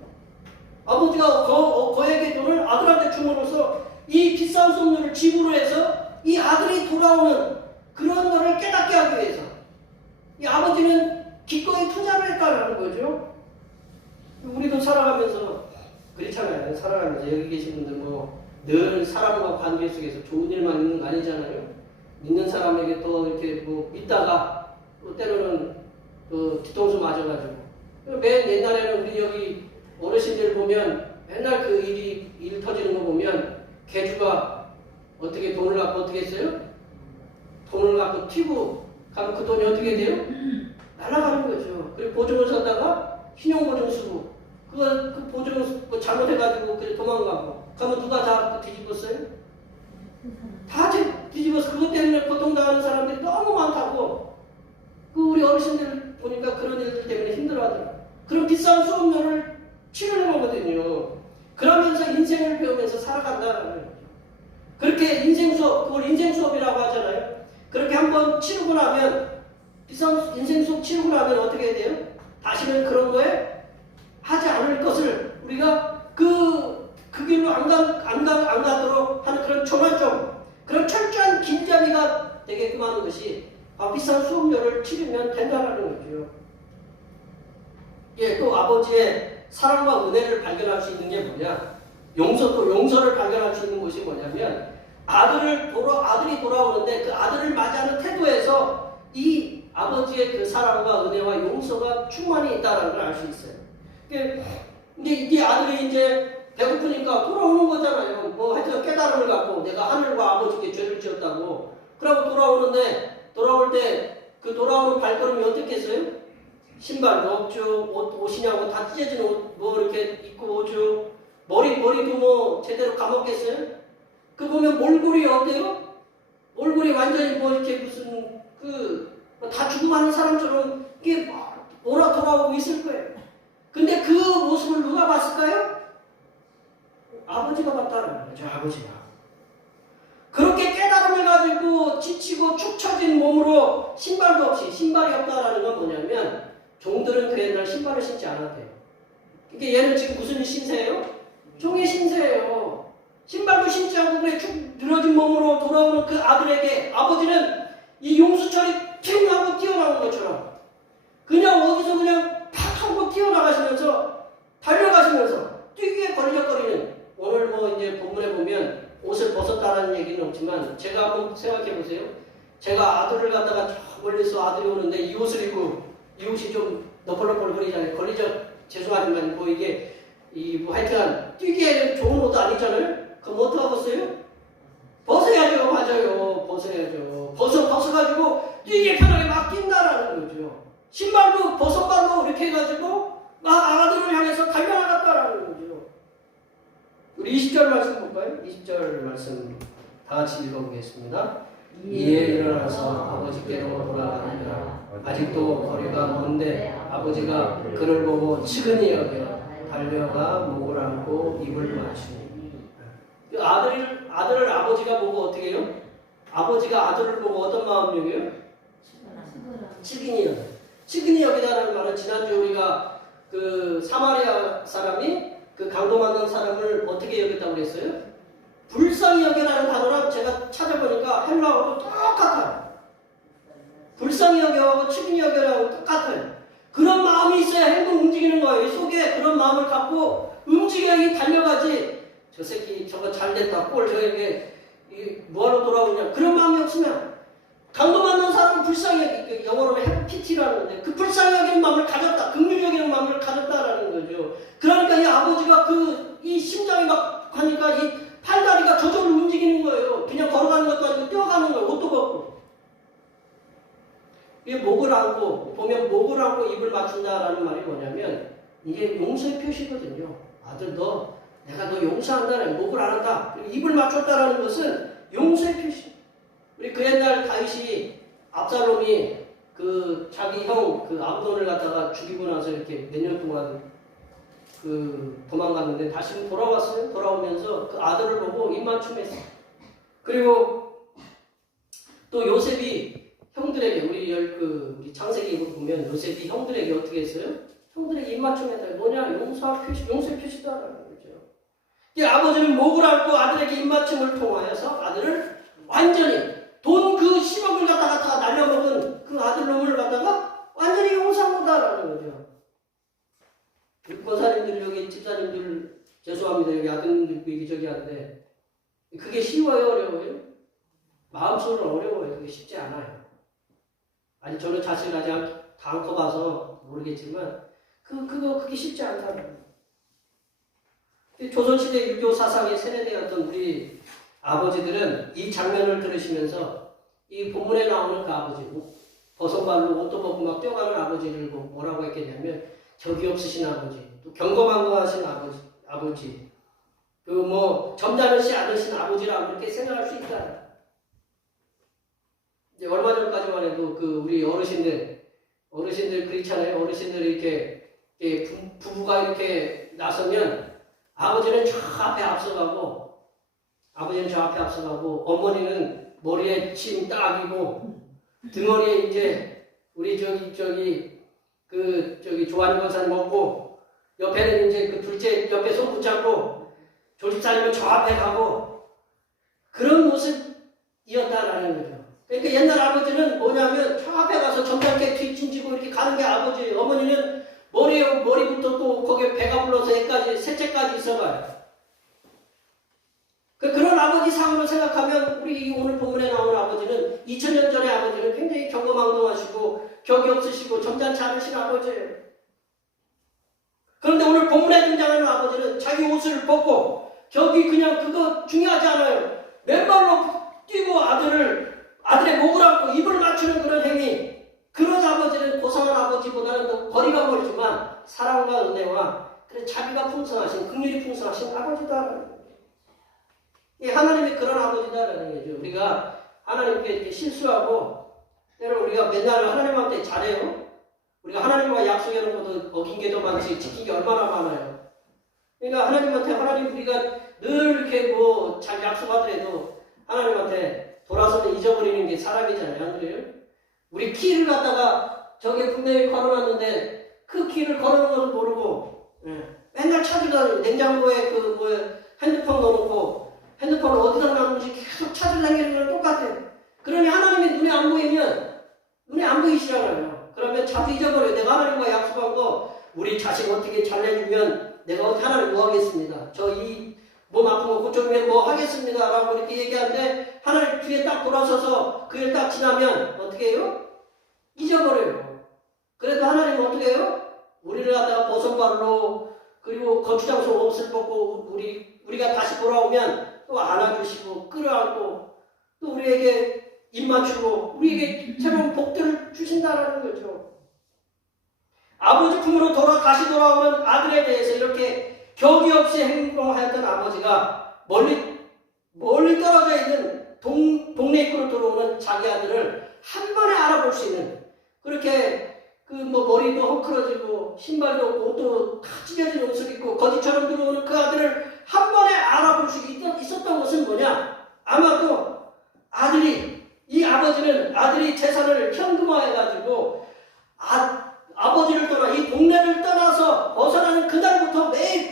아버지가 거액의 돈을 아들한테 줌으로써 이 비싼 수업료를 지불을 해서 이 아들이 돌아오는 그런 거를 깨닫게 하기 위해서 이 아버지는 기꺼이 투자를 했다는 거죠. 우리도 살아가면서 그렇잖아요. 살아가면서 여기 계신 분들 뭐 늘 사람과 관계 속에서 좋은 일만 있는 거 아니잖아요. 믿는 사람에게 또 이렇게 뭐 믿다가 또 때로는 뒤통수 맞아가지고 맨 옛날에는 우리 여기 어르신들 보면 맨날 일 터지는 거 보면 개주가 어떻게 돈을 갖고 어떻게 했어요? 돈을 갖고 튀고 가면 그 돈이 어떻게 돼요? 날아가는 거죠. 그리고 보증을 사다가 신용보증 쓰고 그 보증 잘못해가지고 도망가고 가면 누가 다 뒤집었어요? 다 뒤집어서 그것 때문에 고통당하는 사람들이 너무 많다고 우리 어르신들 보니까 그런 일들 때문에 힘들어하더라고요. 그런 비싼 수업료를 치르는 거거든요. 그러면서 인생을 배우면서 살아간다는 거죠. 그렇게 인생 수업, 그걸 인생 수업이라고 하잖아요. 그렇게 한번 치르고 나면 비싼 인생 수업 치르고 나면 어떻게 돼요? 다시는 그런 예, 또 아버지의 사랑과 은혜를 발견할 수 있는 게 뭐냐? 용서를 발견할 수 있는 것이 뭐냐면 아들이 돌아오는데 그 아들을 맞이하는 태도에서 이 아버지의 그 사랑과 은혜와 용서가 충만히 있다는 걸 알 수 있어요. 근데 이 아들이 이제 배고프니까 돌아오는 거잖아요. 뭐 하여튼 깨달음을 갖고 내가 하늘과 아버지께 죄를 지었다고. 그러고 돌아올 때 그 돌아오는 발걸음이 어떻겠어요? 신발도 없죠. 옷이냐고 다 찢어진 옷 뭐 이렇게 입고 오죠. 머리도 뭐 제대로 감았겠어요? 그 보면 몰골이 어때요? 몰골이 완전히 뭐 이렇게 무슨 다 죽어가는 사람처럼 이게 돌아오고 있을 거예요. 근데 그 모습을 누가 봤을까요? 아버지가 봤다는 거죠. 아버지가. 그렇게 깨달음을 가지고 지치고 축 처진 몸으로 신발도 없이 신발이 없다라는 건 뭐냐면 종들은 그 옛날 신발을 신지 않았대요. 그러니까 얘는 지금 무슨 신세예요? 종의 신세예요. 신발도 신지 않고 그래 축 늘어진 몸으로 돌아오는 그 아들에게 아버지는 이 용수철이 핑 하고 뛰어나온 것처럼 그냥 어디서 그냥 팍 하고 뛰어나가시면서 달려가시면서 뛰기에 걸려거리는 오늘 뭐 이제 본문에 보면 옷을 벗었다라는 얘기는 없지만 제가 한번 생각해 보세요. 제가 아들을 갖다가 저 멀리서 아들이 오는데 이 옷을 입고 이 옷이 좀 너펄너펄 거리잖아요. 죄송하지만 뭐 이게 뭐 하여튼 뛰기에는 좋은 옷도 아니잖아요. 그럼 어떡하겠어요? 벗어야죠. 맞아요. 벗어야죠. 벗어가지고 뛰기에 편하게 막 뛴다라는 거죠. 신발도 벗어발로 이렇게 해가지고 막 아들을 향해서 달려나갔다라는 거죠. 우리 20절 말씀 볼까요? 20절 말씀 다 같이 읽어보겠습니다. 이에 일어나서 아버지께로 돌아가니라. 아직도 거리가 먼데 아버지가 그를 보고 측은히 여겨 달려가 목을 안고 입을 맞추니. 아들을 아버지가 보고 어떻게 해요? 아버지가 아들을 보고 어떤 마음이에요? 측은히 여겨. 측은히 여기다라는 말은 지난주 우리가 그 사마리아 사람이 그 강도 만난 사람을 어떻게 여겼다고 그랬어요? 불쌍히 여겨라는 단어랑 제가 찾아보니까 헬라어도 똑같아요. 불쌍히 여겨하고 측은히 여겨라고 똑같아요. 그런 마음이 있어야 행동 움직이는 거예요. 속에 그런 마음을 갖고 움직여야 달려가지. 저 새끼 저거 잘됐다. 저에게 뭐하러 돌아오냐. 그런 마음이 없으면 강도 만난 사람은 불쌍히 여기 영어로는 해피티라는 건데 그 불쌍히 여기는 마음을 가졌다. 긍휼히 여기는 마음을 가졌다라는 거죠. 그러니까 이 아버지가 이 심장이 막 하니까 이 팔다리가 저절로 움직이는 거예요. 그냥 걸어가는 것도 아니고 뛰어가는 거예요. 옷도 벗고. 이게 목을 안고 보면 목을 안고 입을 맞춘다라는 말이 뭐냐면 이게 용서의 표시거든요. 아들 내가 너 용서한다는 목을 안 한다. 입을 맞췄다라는 것은 용서의 표시. 우리 그 옛날 다윗이 압살롬이 그 자기 형 그 암돈을 갖다가 죽이고 나서 이렇게 몇 년 동안 도망갔는데 다시 돌아왔어요. 돌아오면서 그 아들을 보고 입맞춤했어. 그리고 또 요셉이 형들에게 우리 창세기 보면 요셉이 형들에게 어떻게 했어요? 형들에게 입맞춤했다. 뭐냐? 용서의 표시다라는 거죠. 이 아버지는 목을 안고 아들에게 입맞춤을 통하여서 아들을 완전히 돈 그 10억을 갖다가 다 날려먹은 그 아들놈을 갖다가 완전히 용서한 거다라는 거죠. 권사님들 여기 집사님들 죄송합니다. 여기 아드님들 여기저기 하는데 그게 쉬워요? 어려워요? 마음속으로 어려워요. 그게 쉽지 않아요. 아니 저는 자식을 아직 다 안 커봐서 모르겠지만 그게 쉽지 않다는 거예요. 조선시대 유교 사상의 세뇌되었던 우리 아버지들은 이 장면을 들으시면서 이 본문에 나오는 그 아버지 버선발로 옷도 벗고 막 뛰어가는 아버지를 뭐라고 했겠냐면 적이 없으신 아버지, 또 경거망거하신 아버지, 점잖으시 않으신 아버지라고 그렇게 생각할 수 있다. 이제 얼마 전까지만 해도 우리 어르신들 그렇잖아요. 어르신들 이렇게 부부가 이렇게 나서면 아버지는 저 앞에 앞서가고 어머니는 머리에 침 딱이고 등허리에 이제 우리 조한이 권사님 먹고 옆에는 이제 그 둘째 옆에 손 붙잡고 조집사님은 저 앞에 가고 그런 모습이었다라는 거죠. 그러니까 옛날 아버지는 뭐냐면 저 앞에 가서 점잖게 뒷짐지고 이렇게 가는 게 아버지예요. 어머니는 머리에 배가 불러서 애까지, 셋째까지 있어봐요. 그런 아버지 상으로 생각하면 우리 오늘 본문에 나오는 아버지는 2000년 전의 아버지는 굉장히 경거망동하시고 격이 없으시고 점잖지 않으신 아버지예요. 그런데 오늘 본문에 등장하는 아버지는 자기 옷을 벗고 격이 그냥 그거 중요하지 않아요. 맨발로 뛰고 아들의 목을 안고 입을 맞추는 그런 행위. 그런 아버지는 고상한 아버지보다는 더 거리가 멀지만 사랑과 은혜와 그래 자비가 풍성하신 긍휼이 풍성하신 아버지다. 하나님이 그런 아버지다라는 거죠. 우리가 하나님께 이렇게 실수하고 때로 우리가 맨날 하나님한테 잘해요. 우리가 하나님과 약속하는 것도 어긴 게 더 많지 지킨 게 얼마나 많아요. 그러니까 하나님한테 우리가 늘 이렇게 뭐 잘 약속하더라도 하나님한테 돌아서는 잊어버리는 게 사람이잖아요. 안 그래요? 우리 키를 갖다가 저게 분명히 걸어놨는데 그 키를 걸어놓은 것을 모르고 맨날 찾으다니 냉장고에 핸드폰 넣어놓고 핸드폰을 어디다 놨는지 계속 찾으다니는 거랑 똑같아요. 그러니 하나님이 눈에 안 보이면 눈에 안 보이시잖아요. 그러면 자꾸 잊어버려요. 내가 하나님과 약속한 거 우리 자식 어떻게 잘해주면 내가 하나님 뭐 하겠습니다. 저 이 몸 아픈 거 고쳐주면 뭐 하겠습니다. 라고 이렇게 얘기하는데 하나님 뒤에 딱 돌아서서 그 일 딱 지나면 어떻게 해요? 잊어버려요. 그래도 하나님은 어떻게 해요? 우리를 갖다가 버선발로 그리고 거추장소 옷을 벗고 우리가 다시 돌아오면 또 안아주시고 끌어안고 또 우리에게 입 맞추고 우리에게 새로운 복들을 주신다라는 거죠. 아버지 품으로 다시 돌아오는 아들에 대해서 이렇게 격이 없이 행동하였던 아버지가 멀리 떨어져 있는 동네 입구로 들어오는 자기 아들을 한 번에 알아볼 수 있는 그렇게 머리도 헝클어지고 신발도 없고 옷도 다 찢어진 옷을 입고 거지처럼 들어오는 그 아들을 한 번에 알아볼 수 있었던 것은 뭐냐? 아마도 이 아버지는 아들이 재산을 현금화해가지고 아버지를 떠나 이 동네를 떠나서 벗어나는 그날부터 매일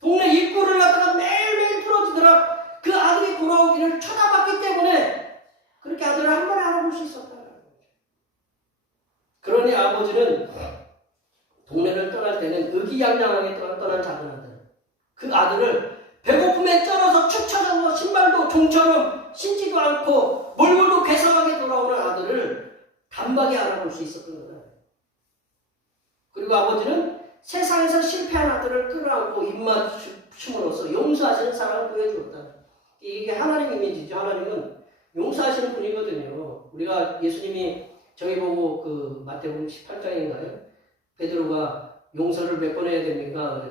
동네 입구를 갖다가 매일매일 풀어주더라. 그 아들이 돌아오기를 쳐다봤기 때문에 그렇게 아들을 한 번에 알아볼 수 있었다는 거죠. 그러니 아버지는 동네를 떠날 때는 의기양양하게 떠난 작은 아들, 그 아들을 배고픔에 쩔어서 축 처져서 신발도 종처럼 신지도 않고 몰골도 괴상하게 돌아오는 아들을 단박에 알아볼 수 있었던 거다. 그리고 아버지는 세상에서 실패한 아들을 끌어안고 입맞춤으로써 용서하시는 사랑을 보여주었다. 이게 하나님 이미지죠. 하나님은 용서하시는 분이거든요. 우리가 예수님이 저희 보고 마태복음 18장인가요? 베드로가 용서를 몇 번 해야 됩니까?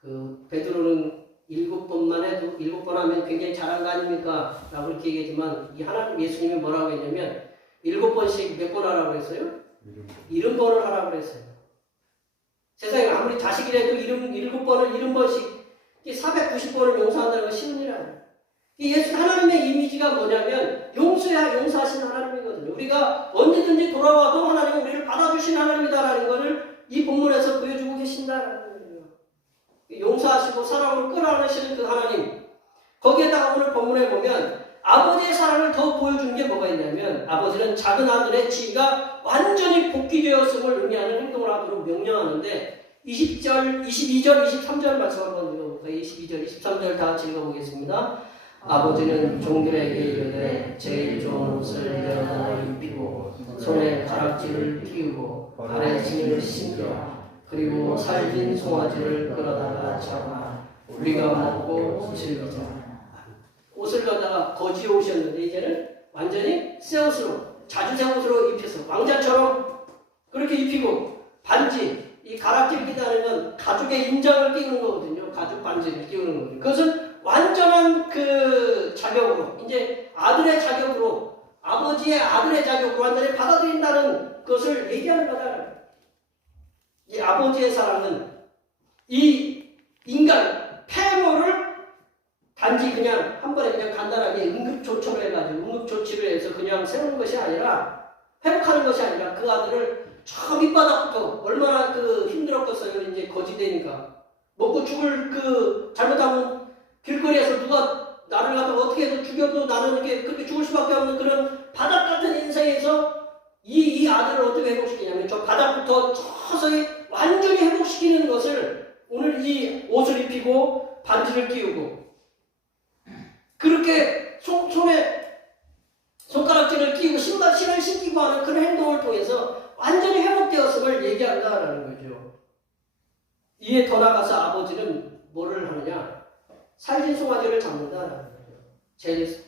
그러니까 베드로는 7번만 해도 7번 하면 굉장히 잘한 거 아닙니까? 라고 이렇게 얘기하지만 이 하나님 예수님이 뭐라고 했냐면 7번씩 몇 번 하라고 했어요? 70번을 하라고 했어요. 세상에 아무리 자식이라도 7번을 70번씩 490번을 용서한다는 건 쉬운 일 아니에요. 하나님의 이미지가 뭐냐면 용서하시는 하나님이거든요. 우리가 언제든지 돌아와도 하나님은 우리를 받아주신 하나님이다라는 것을 이 본문에서 보여주고 계신다라는 거예요. 용서하시고 사랑으로 끌어안으시는 그 하나님. 거기에다가 오늘 본문에 보면 아버지의 사랑을 더 보여주는 게 뭐가 있냐면 아버지는 작은 아들의 지위가 완전히 복귀되었음을 의미하는 행동을 하도록 명령하는데 20절, 22절, 23절 말씀 한번 읽어볼까요? 22절, 23절 다 같이 읽어보겠습니다. 아버지는 종들에게 이르되 제일 좋은 옷을 내어다 입히고 손에 가락지를 띄우고 발에 신을 신겨 그리고 살진 송아지를 끌어다가 잡아 우리가 먹고 즐기자. 옷을 갖다가 거지에 오셨는데 이제는 완전히 새 옷으로 자주 새 옷으로 입혀서 왕자처럼 그렇게 입히고 반지 이 가락지를 끼다는 건 가죽의 인장을 끼우는 거거든요. 가죽 반지를 끼우는 거거든요. 그것은 완전한 그 자격으로 이제 아들의 자격으로 아버지의 아들의 자격으로 완전히 받아들인다는 것을 얘기하는 거다. 이 아버지의 사랑은 이 인간 폐모를 단지 그냥 한 번에 그냥 간단하게 응급조처를 해가지고 응급조치를 해서 그냥 세우는 것이 아니라 회복하는 것이 아니라 그 아들을 저 밑바닥부터 얼마나 힘들었겠어요. 이제 거지되니까 먹고 죽을 잘못하면 길거리에서 누가 나를 갖다가 어떻게 해서 죽여도 나는 이렇게 그렇게 죽을 수밖에 없는 그런 바닥 같은 인생에서 이 아들을 어떻게 회복시키냐면 저 바닥부터 서서히 완전히 이 옷을 입히고 반지를 끼우고 그렇게 손에 손가락질을 끼우고 신을 신기고 하는 그런 행동을 통해서 완전히 회복되었음을 얘기한다라는 거죠. 이에 더 나가서 아버지는 뭐를 하느냐? 살진송아지를 잡는다라는 거죠.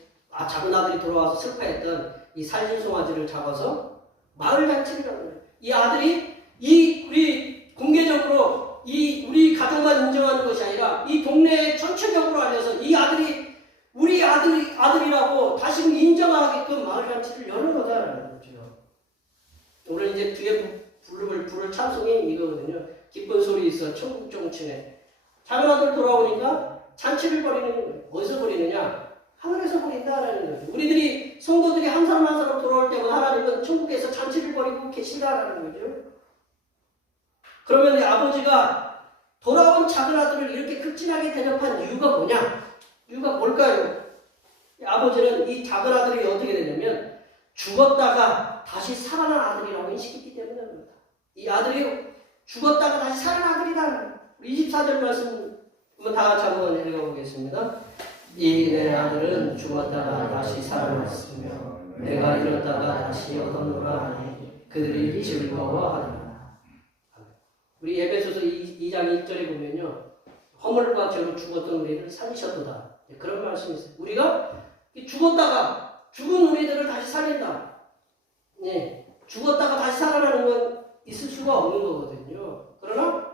작은 아들이 돌아와서 슬퍼했던 이 살진송아지를 잡아서 마을 잔치를 하는 거예요. 이 아들이 우리 공개적으로 우리 가족만 인정하는 것이 아니라 이 동네에 전체적으로 알려서 이 아들이 우리 아들이라고 다시금 인정하게끔 마을 잔치를 여는 거다라는 거죠. 오늘 이제 뒤에 부를 찬송이 이거거든요. 기쁜 소리 있어 천국 정치네. 작은 아들 돌아오니까 잔치를 벌이는 거예요. 어디서 벌이느냐? 하늘에서 벌인다라는 거죠. 우리들이 성도들이 한 사람 한 사람 돌아올 때마다 하나님은 천국에서 잔치를 벌이고 계신다라는 거죠. 그러면 이 아버지가 돌아온 작은 아들을 이렇게 극진하게 대접한 이유가 뭐냐? 이유가 뭘까요? 아버지는 이 작은 아들이 어떻게 되냐면 죽었다가 다시 살아난 아들이라고 인식했기 때문입니다. 이 아들이 죽었다가 다시 살아난 아들이다. 24절 말씀 다 같이 한번 읽어보겠습니다. 내 아들은 죽었다가 다시 살아났으며 내가 잃었다가 다시 얻었노라 하니 그들이 즐거워하리라. 우리 에베소서 2장 1절에 보면요. 허물과 죄로 죽었던 우리를 살리셨도다. 그런 말씀이 있어요. 우리가 죽은 우리들을 다시 살린다. 죽었다가 다시 살아나는 건 있을 수가 없는 거거든요. 그러나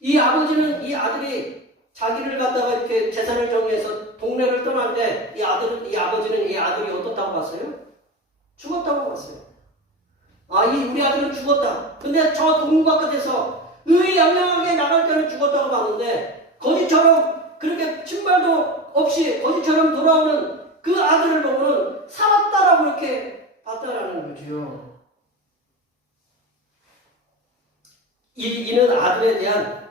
이 아버지는 이 아들이 자기를 갖다가 이렇게 재산을 정리해서 동네를 떠날 때 이 아버지는 이 아들이 어떻다고 봤어요? 죽었다고 봤어요. 우리 아들은 죽었다. 근데 저 동문 바깥에서 의양양하게 나갈 때는 죽었다고 봤는데 거지처럼 그렇게 신발도 없이 거지처럼 돌아오는 그 아들을 보고는 살았다라고 이렇게 봤다라는 거죠. 이는 아들에 대한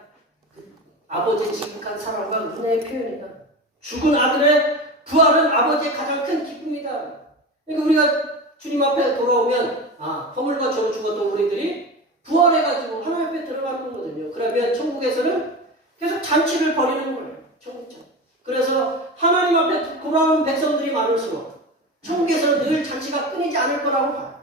아버지의 지극한 사랑과 은혜의 표현이다. 죽은 아들의 부활은 아버지의 가장 큰 기쁨이다. 그러니까 우리가 주님 앞에 돌아오면 허물과 죄로 죽었던 우리들이 부활해가지고 하나님 앞에 들어가는 거거든요. 그러면 천국에서는 계속 잔치를 벌이는 거예요. 천국처럼. 그래서 하나님 앞에 돌아오는 백성들이 많을수록 천국에서는 늘 잔치가 끊이지 않을 거라고 봐요.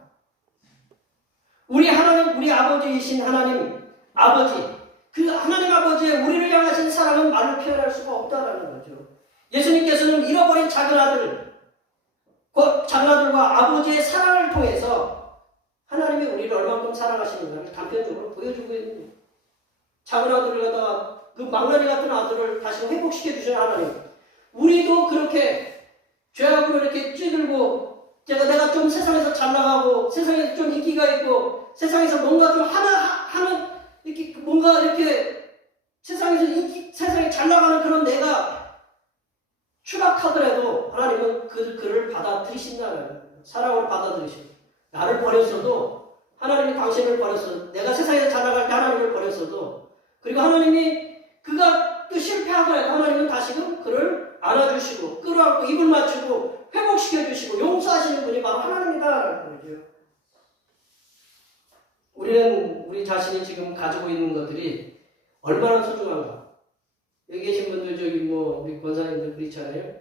우리 아버지이신 하나님 아버지, 그 하나님 아버지의 우리를 향하신 사랑은 말로 표현할 수가 없다라는 거죠. 예수님께서는 잃어버린 작은 아들과 아버지의 사랑을 통해서 하나님이 우리를 얼마큼 사랑하시는가를 단편적으로 보여주고 있는 거예요. 작은 아들을 갖다가 그 망나니 같은 아들을 다시 회복시켜 주신 하나님. 우리도 그렇게 죄악으로 이렇게 찌들고 내가 좀 세상에서 잘 나가고 세상에서 좀 인기가 있고 세상에서 뭔가 좀 하는 이렇게 뭔가 이렇게 세상에 잘 나가는 그런 내가 추락하더라도 하나님은 그를 받아들이신다는 거예요. 사랑으로 받아들이시고 나를 버렸어도 하나님이 당신을 버렸어도 내가 세상에서 잘 나갈 때 하나님을 버렸어도 그리고 하나님이 그가 또 실패하더라도 하나님은 다시금 그를 안아주시고 끌어안고 입을 맞추고 회복시켜주시고 용서하시는 분이 바로 하나님이다라는 거죠. 우리는 우리 자신이 지금 가지고 있는 것들이 얼마나 소중한가. 여기 계신 분들 우리 권사님들 그렇잖아요.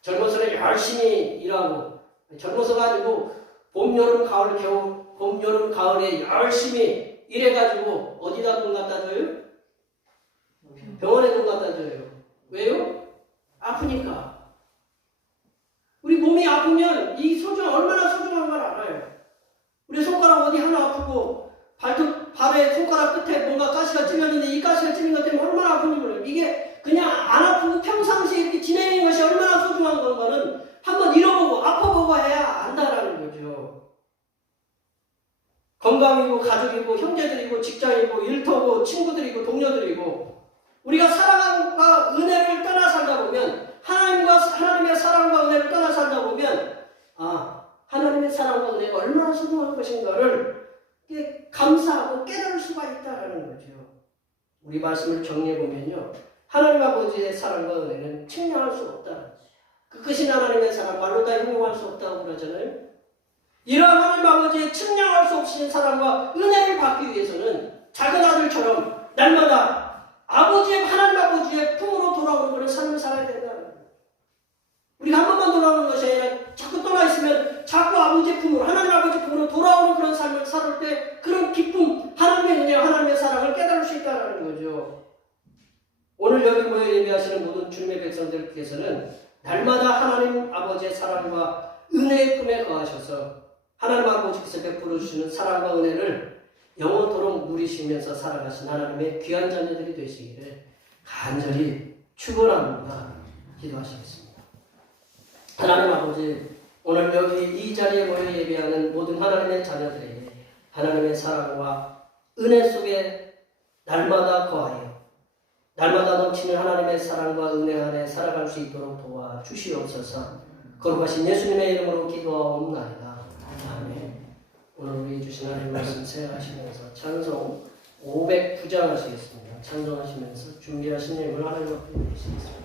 젊어서는 열심히 일하고 젊어서가 아니고 봄, 여름, 가을, 겨울, 봄, 여름, 가을에 열심히 일해가지고 어디다 돈 갖다 줘요? 병원에 돈 갖다 줘요. 왜요? 아프니까. 우리 몸이 아프면 이 얼마나 소중한 걸 알아요. 우리 손가락 어디 하나 아프고 발에 손가락 끝에 뭔가 가시가 찔렸는데 이 가시가 찔린 것 때문에 얼마나 아픈지 몰라요. 이게 그냥 안 아프고 평상시에 이렇게 지내는 것이 얼마나 소중한 건가는 한번 잃어보고 아파보고 해야 안다라는 거죠. 건강이고 가족이고 형제들이고 직장이고 일터고 친구들이고 동료들이고 우리가 사랑과 은혜를 떠나 살다 보면 하나님의 사랑과 은혜를 떠나 살다 보면 하나님의 사랑과 은혜가 얼마나 소중한 것인가를 감사하고 깨달을 수가 있다는 거죠. 우리 말씀을 정리해보면요. 하나님 아버지의 사랑과 은혜는 측량할 수 없다. 그 크신 하나님의 사랑 말로 다 형용할 수 없다고 그러잖아요. 이러한 하나님 아버지의 측량할 수 없는 사랑과 은혜를 받기 위해서는 작은 아들처럼 날마다 하나님 아버지의 품으로 돌아오는 그런 삶을 살아야 된다는 거예요. 우리가 한 번만 돌아오는 것이 아니라 자꾸 떠나 있으면 자꾸 아버지의 품으로, 하나님 아버지 품으로 돌아오는 그런 삶을 살을 때 그런 기쁨, 하나님의 은혜와 하나님의 사랑을 깨달을 수 있다는 거죠. 오늘 여기 모여 예배하시는 모든 주님의 백성들께서는 날마다 하나님 아버지의 사랑과 은혜의 품에 거하셔서 하나님 아버지께서 베풀어 주시는 사랑과 은혜를 영원토록 누리시면서 살아가신 하나님의 귀한 자녀들이 되시기를 간절히 축원합니다. 기도하시겠습니다. 하나님 아버지, 오늘 여기 이 자리에 모여 예배하는 모든 하나님의 자녀들에게 하나님의 사랑과 은혜 속에 날마다 거하여 날마다 넘치는 하나님의 사랑과 은혜 안에 살아갈 수 있도록 도와주시옵소서. 거룩하신 예수님의 이름으로 기도하옵나이다. 아멘. 오늘 우리 주신 하나님 말씀 생각하시면서 찬송 509장 하시겠습니다. 찬송하시면서 준비하신 예물 하나님 앞에 드리시겠습니다.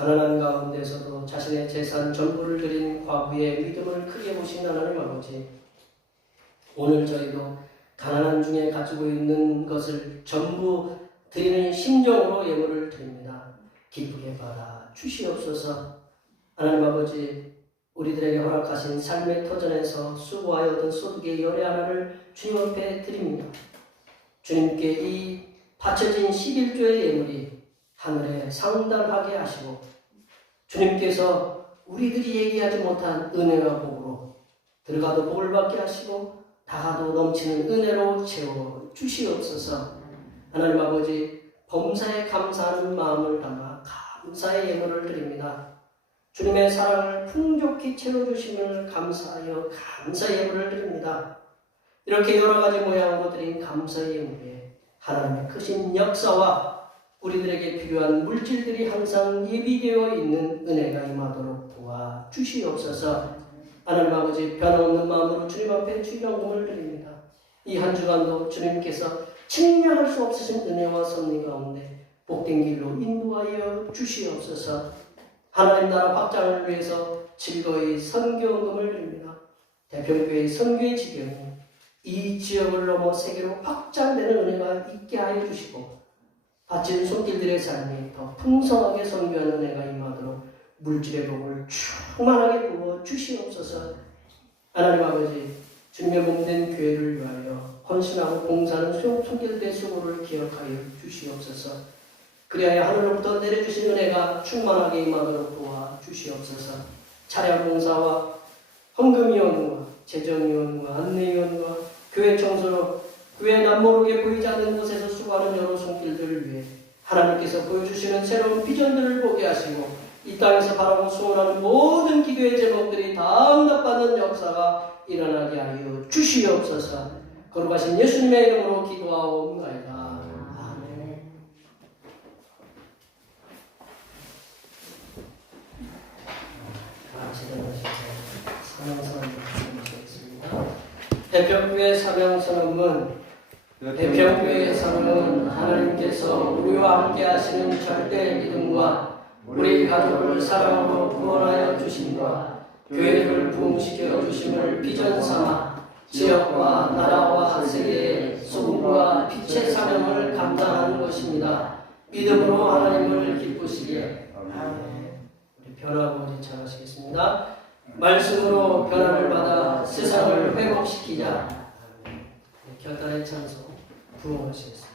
가난한 가운데서도 자신의 재산 전부를 드린 과부의 믿음을 크게 보신 하나님 아버지, 오늘 저희도 가난한 중에 가지고 있는 것을 전부 드리는 심정으로 예물을 드립니다. 기쁘게 받아 주시옵소서. 하나님 아버지, 우리들에게 허락하신 삶의 터전에서 수고하여 얻은 소득의 열의 하나를 주님 앞에 드립니다. 주님께 이 바쳐진 11조의 예물이 하늘에 상달하게 하시고 주님께서 우리들이 얘기하지 못한 은혜와 복으로 들어가도 복을 받게 하시고 나가도 넘치는 은혜로 채워 주시옵소서. 하나님 아버지, 범사에 감사하는 마음을 담아 감사의 예물을 드립니다. 주님의 사랑을 풍족히 채워주심을 감사하여 감사의 예물을 드립니다. 이렇게 여러 가지 모양으로 드린 감사의 예물에 하나님의 크신 역사와 우리들에게 필요한 물질들이 항상 예비되어 있는 은혜가 임하도록 도와주시옵소서. 하나님 아버지, 변함없는 마음으로 주님 앞에 주영금을 드립니다. 이 한 주간도 주님께서 측량할 수 없으신 은혜와 섭리 가운데 복된 길로 인도하여 주시옵소서. 하나님 나라 확장을 위해서 즐거이 선교금을 드립니다. 대표교회 선교의 지경이 이 지역을 넘어 세계로 확장되는 은혜가 있게 하여 주시고 바친 손길들의 삶이 더 풍성하게 선교하는 은혜가 임하도록 물질의 복을 충만하게 부어 주시옵소서. 하나님 아버지, 주님의 몸된 교회를 위하여 헌신하고 봉사하는 손길대 수고를 기억하여 주시옵소서. 그리하여 하늘로부터 내려주신 은혜가 충만하게 임하도록 도와주시옵소서. 차량 봉사와 헌금위원과 재정위원과 안내위원과 교회 청소로 교회 남모르게 보이지 않는 곳에서 수고하는 여러 손길들을 위해 하나님께서 보여주시는 새로운 비전들을 보게 하시고 이 땅에서 바라고 소원하는 모든 기도의 제목들이 다 응답받는 역사가 일어나게 하여 주시옵소서. 거룩하신 예수님의 이름으로 기도하옵나이다. 아멘. 사명선언을 주시겠습니다. 대평교회 사명선언문. 대평교회의 사명은 하나님께서 우리와 함께 하시는 절대 믿음과 우리 가족을 사랑으로 구원하여 주심과 교회를 부흥시켜 주심을 비전 삼아 지역과 나라와 세계의 소금과 빛의 사명을 감당하는 것입니다. 믿음으로 하나님을 기쁘시게. 아멘. 우리 변화아버지 찬양하시겠습니다. 말씀으로 변화를 받아 세상을 회복시키자. 아멘. 결단의 찬송 부흥하시겠습니다.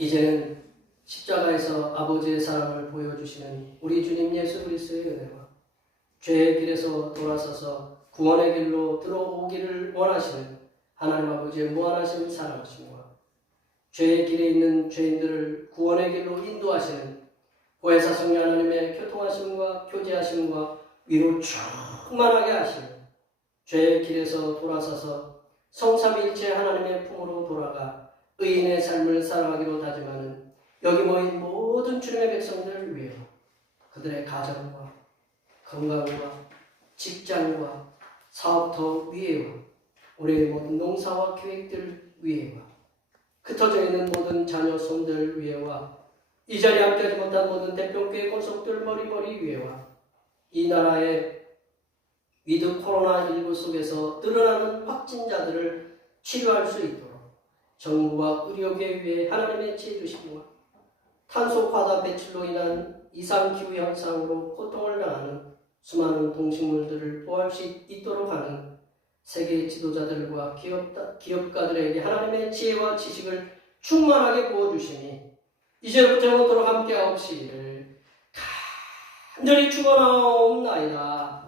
이제는 십자가에서 아버지의 사랑을 보여주시는 우리 주님 예수 그리스도의 은혜와 죄의 길에서 돌아서서 구원의 길로 들어오기를 원하시는 하나님 아버지의 무한하신 사랑하심과 죄의 길에 있는 죄인들을 구원의 길로 인도하시는 보혜사성리 하나님의 교통하심과 교제하심과 위로 충만하게 하시는 죄의 길에서 돌아서서 성삼위일체 하나님의 품으로 돌아가 의인의 삶을 살아가기로 다짐하는 여기 모인 모든 주님의 백성들을 위해 그들의 가정과 건강과 직장과 사업터 위에와 우리의 모든 농사와 계획들 위에와 흩어져 있는 모든 자녀 손들 위에와 이 자리에 함께하지 못한 모든 대평교회 권속들 머리머리 위에와 이 나라의 위드 코로나19 속에서 늘어나는 확진자들을 치료할 수 있도록 정부와 의료계 위에 하나님의 지혜 주시고 탄소 과다 배출로 인한 이상기후 현상으로 고통을 당하는 수많은 동식물들을 보호할 수 있도록 하는 세계 지도자들과 기업가들에게 하나님의 지혜와 지식을 충만하게 부어주시니 이제부터 영원토록 함께하옵시기를 간절히 축원하옵나이다.